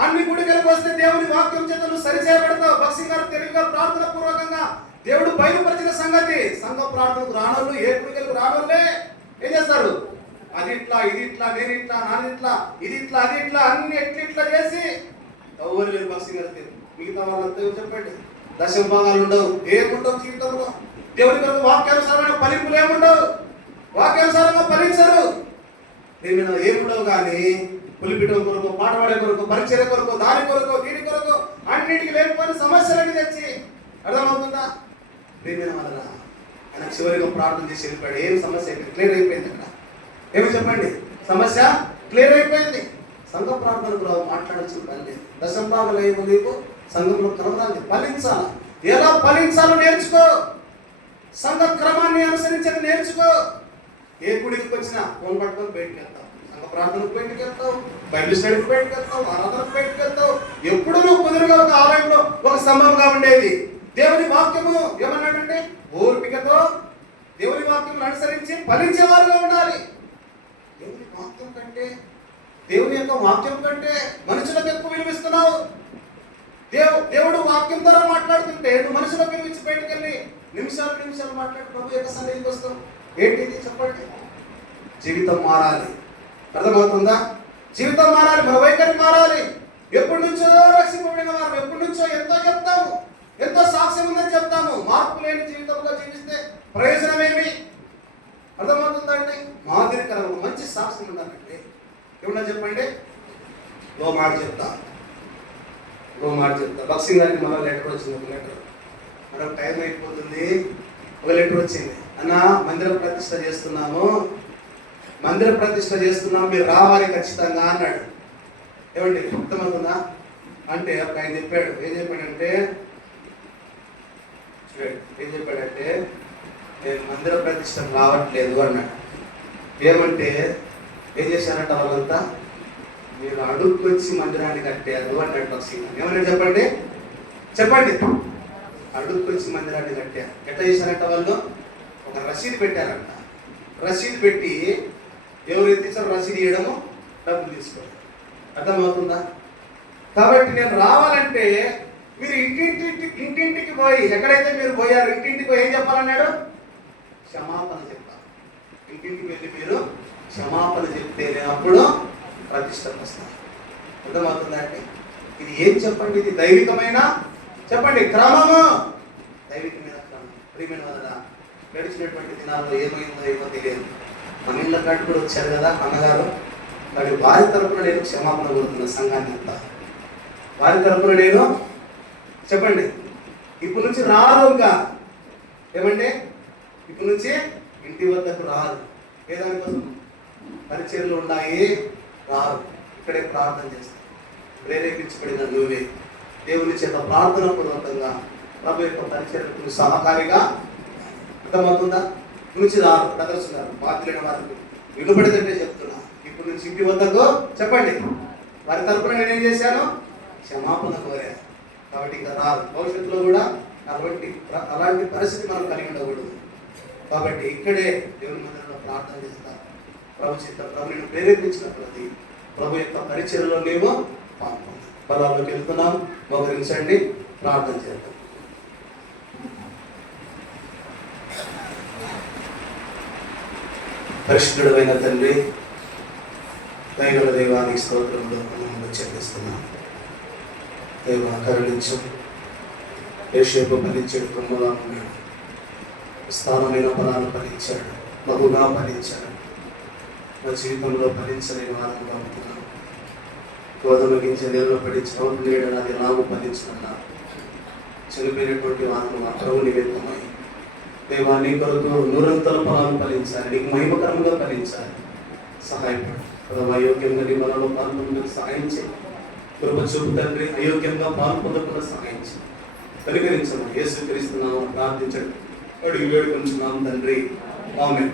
అన్ని గుడికలకు వస్తే దేవుని వాక్యం చేత నువ్వు సరిచేయబడతావు. భక్సి గారు తెలుగుగా ప్రార్థన పూర్వకంగా దేవుడు బయలుపరిచిన సంగతి. సంఘ ప్రార్థనకు రానోళ్ళు, ఏ గుడికలకు రానోళ్ళే ఏం చేస్తారు? అది ఇట్లా, ఇది ఇట్లా, నేను ఇట్లా, నాది ఇట్లా, ఇది ఇట్లా, అది ఇట్లా, అన్ని ఇట్లా చేసి ఎవరు లేరు. భక్సి గారు మిగతా వాళ్ళంతా చెప్పండి, 10వ భాగాలు ఉండవు, ఏముండవు జీవితంలో. దేవుని కొరకు వాక్యానుసారమైన ఫలింపులు ఏముండవు, వాక్యానుసారంగా ఫలించరు. ఏముండవు కానీ పులిపిటం కొరకు, పాట పాడే కొరకు, పరిచర్య కొరకు, దాని కొరకు, దీని కొరకు అన్నిటికీ లేకపోయిన సమస్యలన్నీ తెచ్చి. అర్థమవుతుందా? ప్రేమైన వల్ల ఆయన చివరిగా ప్రార్థన చేసి వెళ్ళిపోయాడు. ఏం సమస్య క్లియర్ అయిపోయింది. అక్కడ ఏమి చెప్పండి? సమస్య క్లియర్ అయిపోయింది. సంఘ ప్రార్థనకు మాట్లాడాల్సిన పని లేదు. 10వ భాగాలు ఏమో నీకు సంఘంలో కలవరాలి, ఫలించాలి. ఎలా ఫలించాలో నేర్చుకో. సంఘ క్రమాన్ని అనుసరించడం నేర్చుకో. ఏ గుడికి వచ్చినా ఫోన్ పట్టుకొని బయటకు వెళ్తావు, సంఘ ప్రార్థనకు బయటకు వెళ్తావు, బైబిల్ స్టడీకి బయటకు వెళ్తావు, ఆరాధనకు బయటకు వెళ్తావు. ఎప్పుడు నువ్వు కుదురుగా ఒక ఆలయంలో ఒక స్తంభంగా ఉండేది. దేవుని వాక్యము ఏమన్నాడంటే ఓర్పికతో దేవుని వాక్యం అనుసరించి ఫలించేవారుగా ఉండాలి. దేవుని వాక్యం కంటే, దేవుని యొక్క వాక్యం కంటే మనుషులకు ఎక్కువ విలువిస్తున్నావు. దేవుడు వాక్యం ద్వారా మాట్లాడుతుంటే నువ్వు మనుషులకు విలువించి బయటకు వెళ్ళి నిమిషాలు మాట్లాడి ప్రభు యొక్క సన్నిధికి వస్తావు. ఏంటిది చెప్పండి? జీవితం మారాలి. అర్థమవుతుందా? జీవితం మారాలి, మన వైఖరి మారాలి. ఎప్పటి నుంచో రక్షింపబడిన వారు, ఎప్పటి నుంచో ఎంతో చెప్తాము, ఎంతో సాక్ష్యం ఉందని చెప్తాము. మార్పు లేని జీవితంలో జీవిస్తే ప్రయోజనం ఏమి? అర్థమవుతుందా అండి? మాదిరికరంగా మంచి సాక్ష్యం ఉండాలంటే ఏమన్నా చెప్పండి. ఓ మాట చెప్తా. భక్సింగ్ గారికి మన లెటర్ వచ్చింది, ఒక లెటర్. మనకు టైం అయిపోతుంది. ఒక లెటర్ వచ్చింది, అన్న మందిర ప్రతిష్ట చేస్తున్నాము, మీరు రావాలి ఖచ్చితంగా అన్నాడు. ఏమండి అర్థమవుతుందా? అంటే అప్పుడు ఆయన చెప్పాడు, ఏం చెప్పాడంటే నేను మందిర ప్రతిష్టకు రావట్లేదు అన్నాడు. ఏమంటే ఏం చేశారంట వాళ్ళంతా? మీరు అడుక్కొచ్చి మందిరాన్ని కట్టారు అన్నాడు భక్సింగ్. ఏమన్నాడు చెప్పండి. అడుక్కొచ్చి మందిరాన్ని కట్టారు. ఎట్లా చేశారంట వాళ్ళు? ఒక రసీదు పెట్టారంట. రసీదు పెట్టి ఎవరైతే ఇచ్చారో రసీదు ఇవ్వడము, డబ్బులు తీసుకోవాలి. అర్థమవుతుందా? కాబట్టి నేను రావాలంటే మీరు ఇంటింటికి పోయి, ఎక్కడైతే మీరు పోయారు ఇంటింటికి పోయి ఏం చెప్పాలన్నాడు? క్షమాపణ చెప్పాలి. ఇంటింటికి వెళ్ళి మీరు క్షమాపణ చెప్తే అప్పుడు ప్రతిష్టకు వస్తారు. అర్థమవుతుందా అంటే ఇది ఏం చెప్పండి? ఇది దైవికమైన చెప్పండి క్రమము, దైవికమైన క్రమం. ప్రియమైన వల్ల గడిచినటువంటి దినాల్లో ఏమైందో ఏమో తెలియదు. మన ఇళ్ళ కాటి కూడా వచ్చారు కదా అన్నగారు. కాబట్టి వారి తరపున నేను క్షమాపణ కోరుతున్నా సంఘాన్ని అంతా. వారి తరపున నేను చెప్పండి ఇప్పుడు నుంచి రారు. ఇంకా ఏమంటే ఇప్పుడు నుంచి ఇంటి వద్దకు రారు. ఏదానికోసం? పరిచర్లు ఉన్నాయి, రారు. ఇక్కడే ప్రార్థన చేస్తారు. ప్రేరేపించబడిన నువ్వే దేవుని చేత ప్రార్థన పూర్వకంగా ప్రభు యొక్క పరిచర్లకు సహకారిగా. అర్థమవుతుందా? నుంచి రారు ప్రదర్శనాలు బాధ్యులైన వారికి విలువబడిదంటే చెప్తున్నా. ఇప్పుడు నుంచి ఇంటి వద్దకు చెప్పండి వారి తరపున నేనేం చేశాను? క్షమాపణ కోరాను. కాబట్టి ఇంకా రారు. భవిష్యత్తులో కూడా అలాంటి పరిస్థితి మనం కలిగి ఉండకూడదు. కాబట్టి ఇక్కడే దేవుని మందిరంలో ప్రార్థన చేస్తారు. ప్రభు చేత ప్రభుని ప్రేరేపించిన ప్రతి ప్రభు యొక్క పరిచయలో మేము పాల్గొంటాం. పదాల్లోకి వెళ్తున్నాం. మోకరించండి, ప్రార్థన చేద్దాం. పరిశుద్ధుడైన తండ్రి, దైవ దైవానికి స్తోత్రములు చెల్లిస్తున్నాం. దైవ కరుణించు. యేషేపు ఫలించాడు, బ్రహ్మగా ఉన్నాడు, స్థానమైన ఫలాలు ఫలించాడు, బహుగా ఫలించాడు. మా జీవితంలో ఫలించలేని వారంగా ఉంటున్నాం. గోధుమ గింజ నీళ్ళలో పడి చౌటు నీడని అది లాగు ఫలించుకున్నా చనిపోయినటువంటి వారు మా ప్రభు నిమిత్తమై దేవా నీ కొరకు నూరంతల ఫలాలు ఫలించాలి, నీకు మహిమకరంగా ఫలించాలి. సహాయపడు. అయోగ్యంగా నీ మనలో పాల్పొందుకు సహాయం చేయి. కృప చూపు తండ్రి. అయోగ్యంగా పాల్పొందకుండా సహాయం చేయి. పరిగణించమని యేసుక్రీస్తు నామమున ప్రార్థించండి, అడిగి వేడుకొంచున్నాం తండ్రి. ఆమేన్.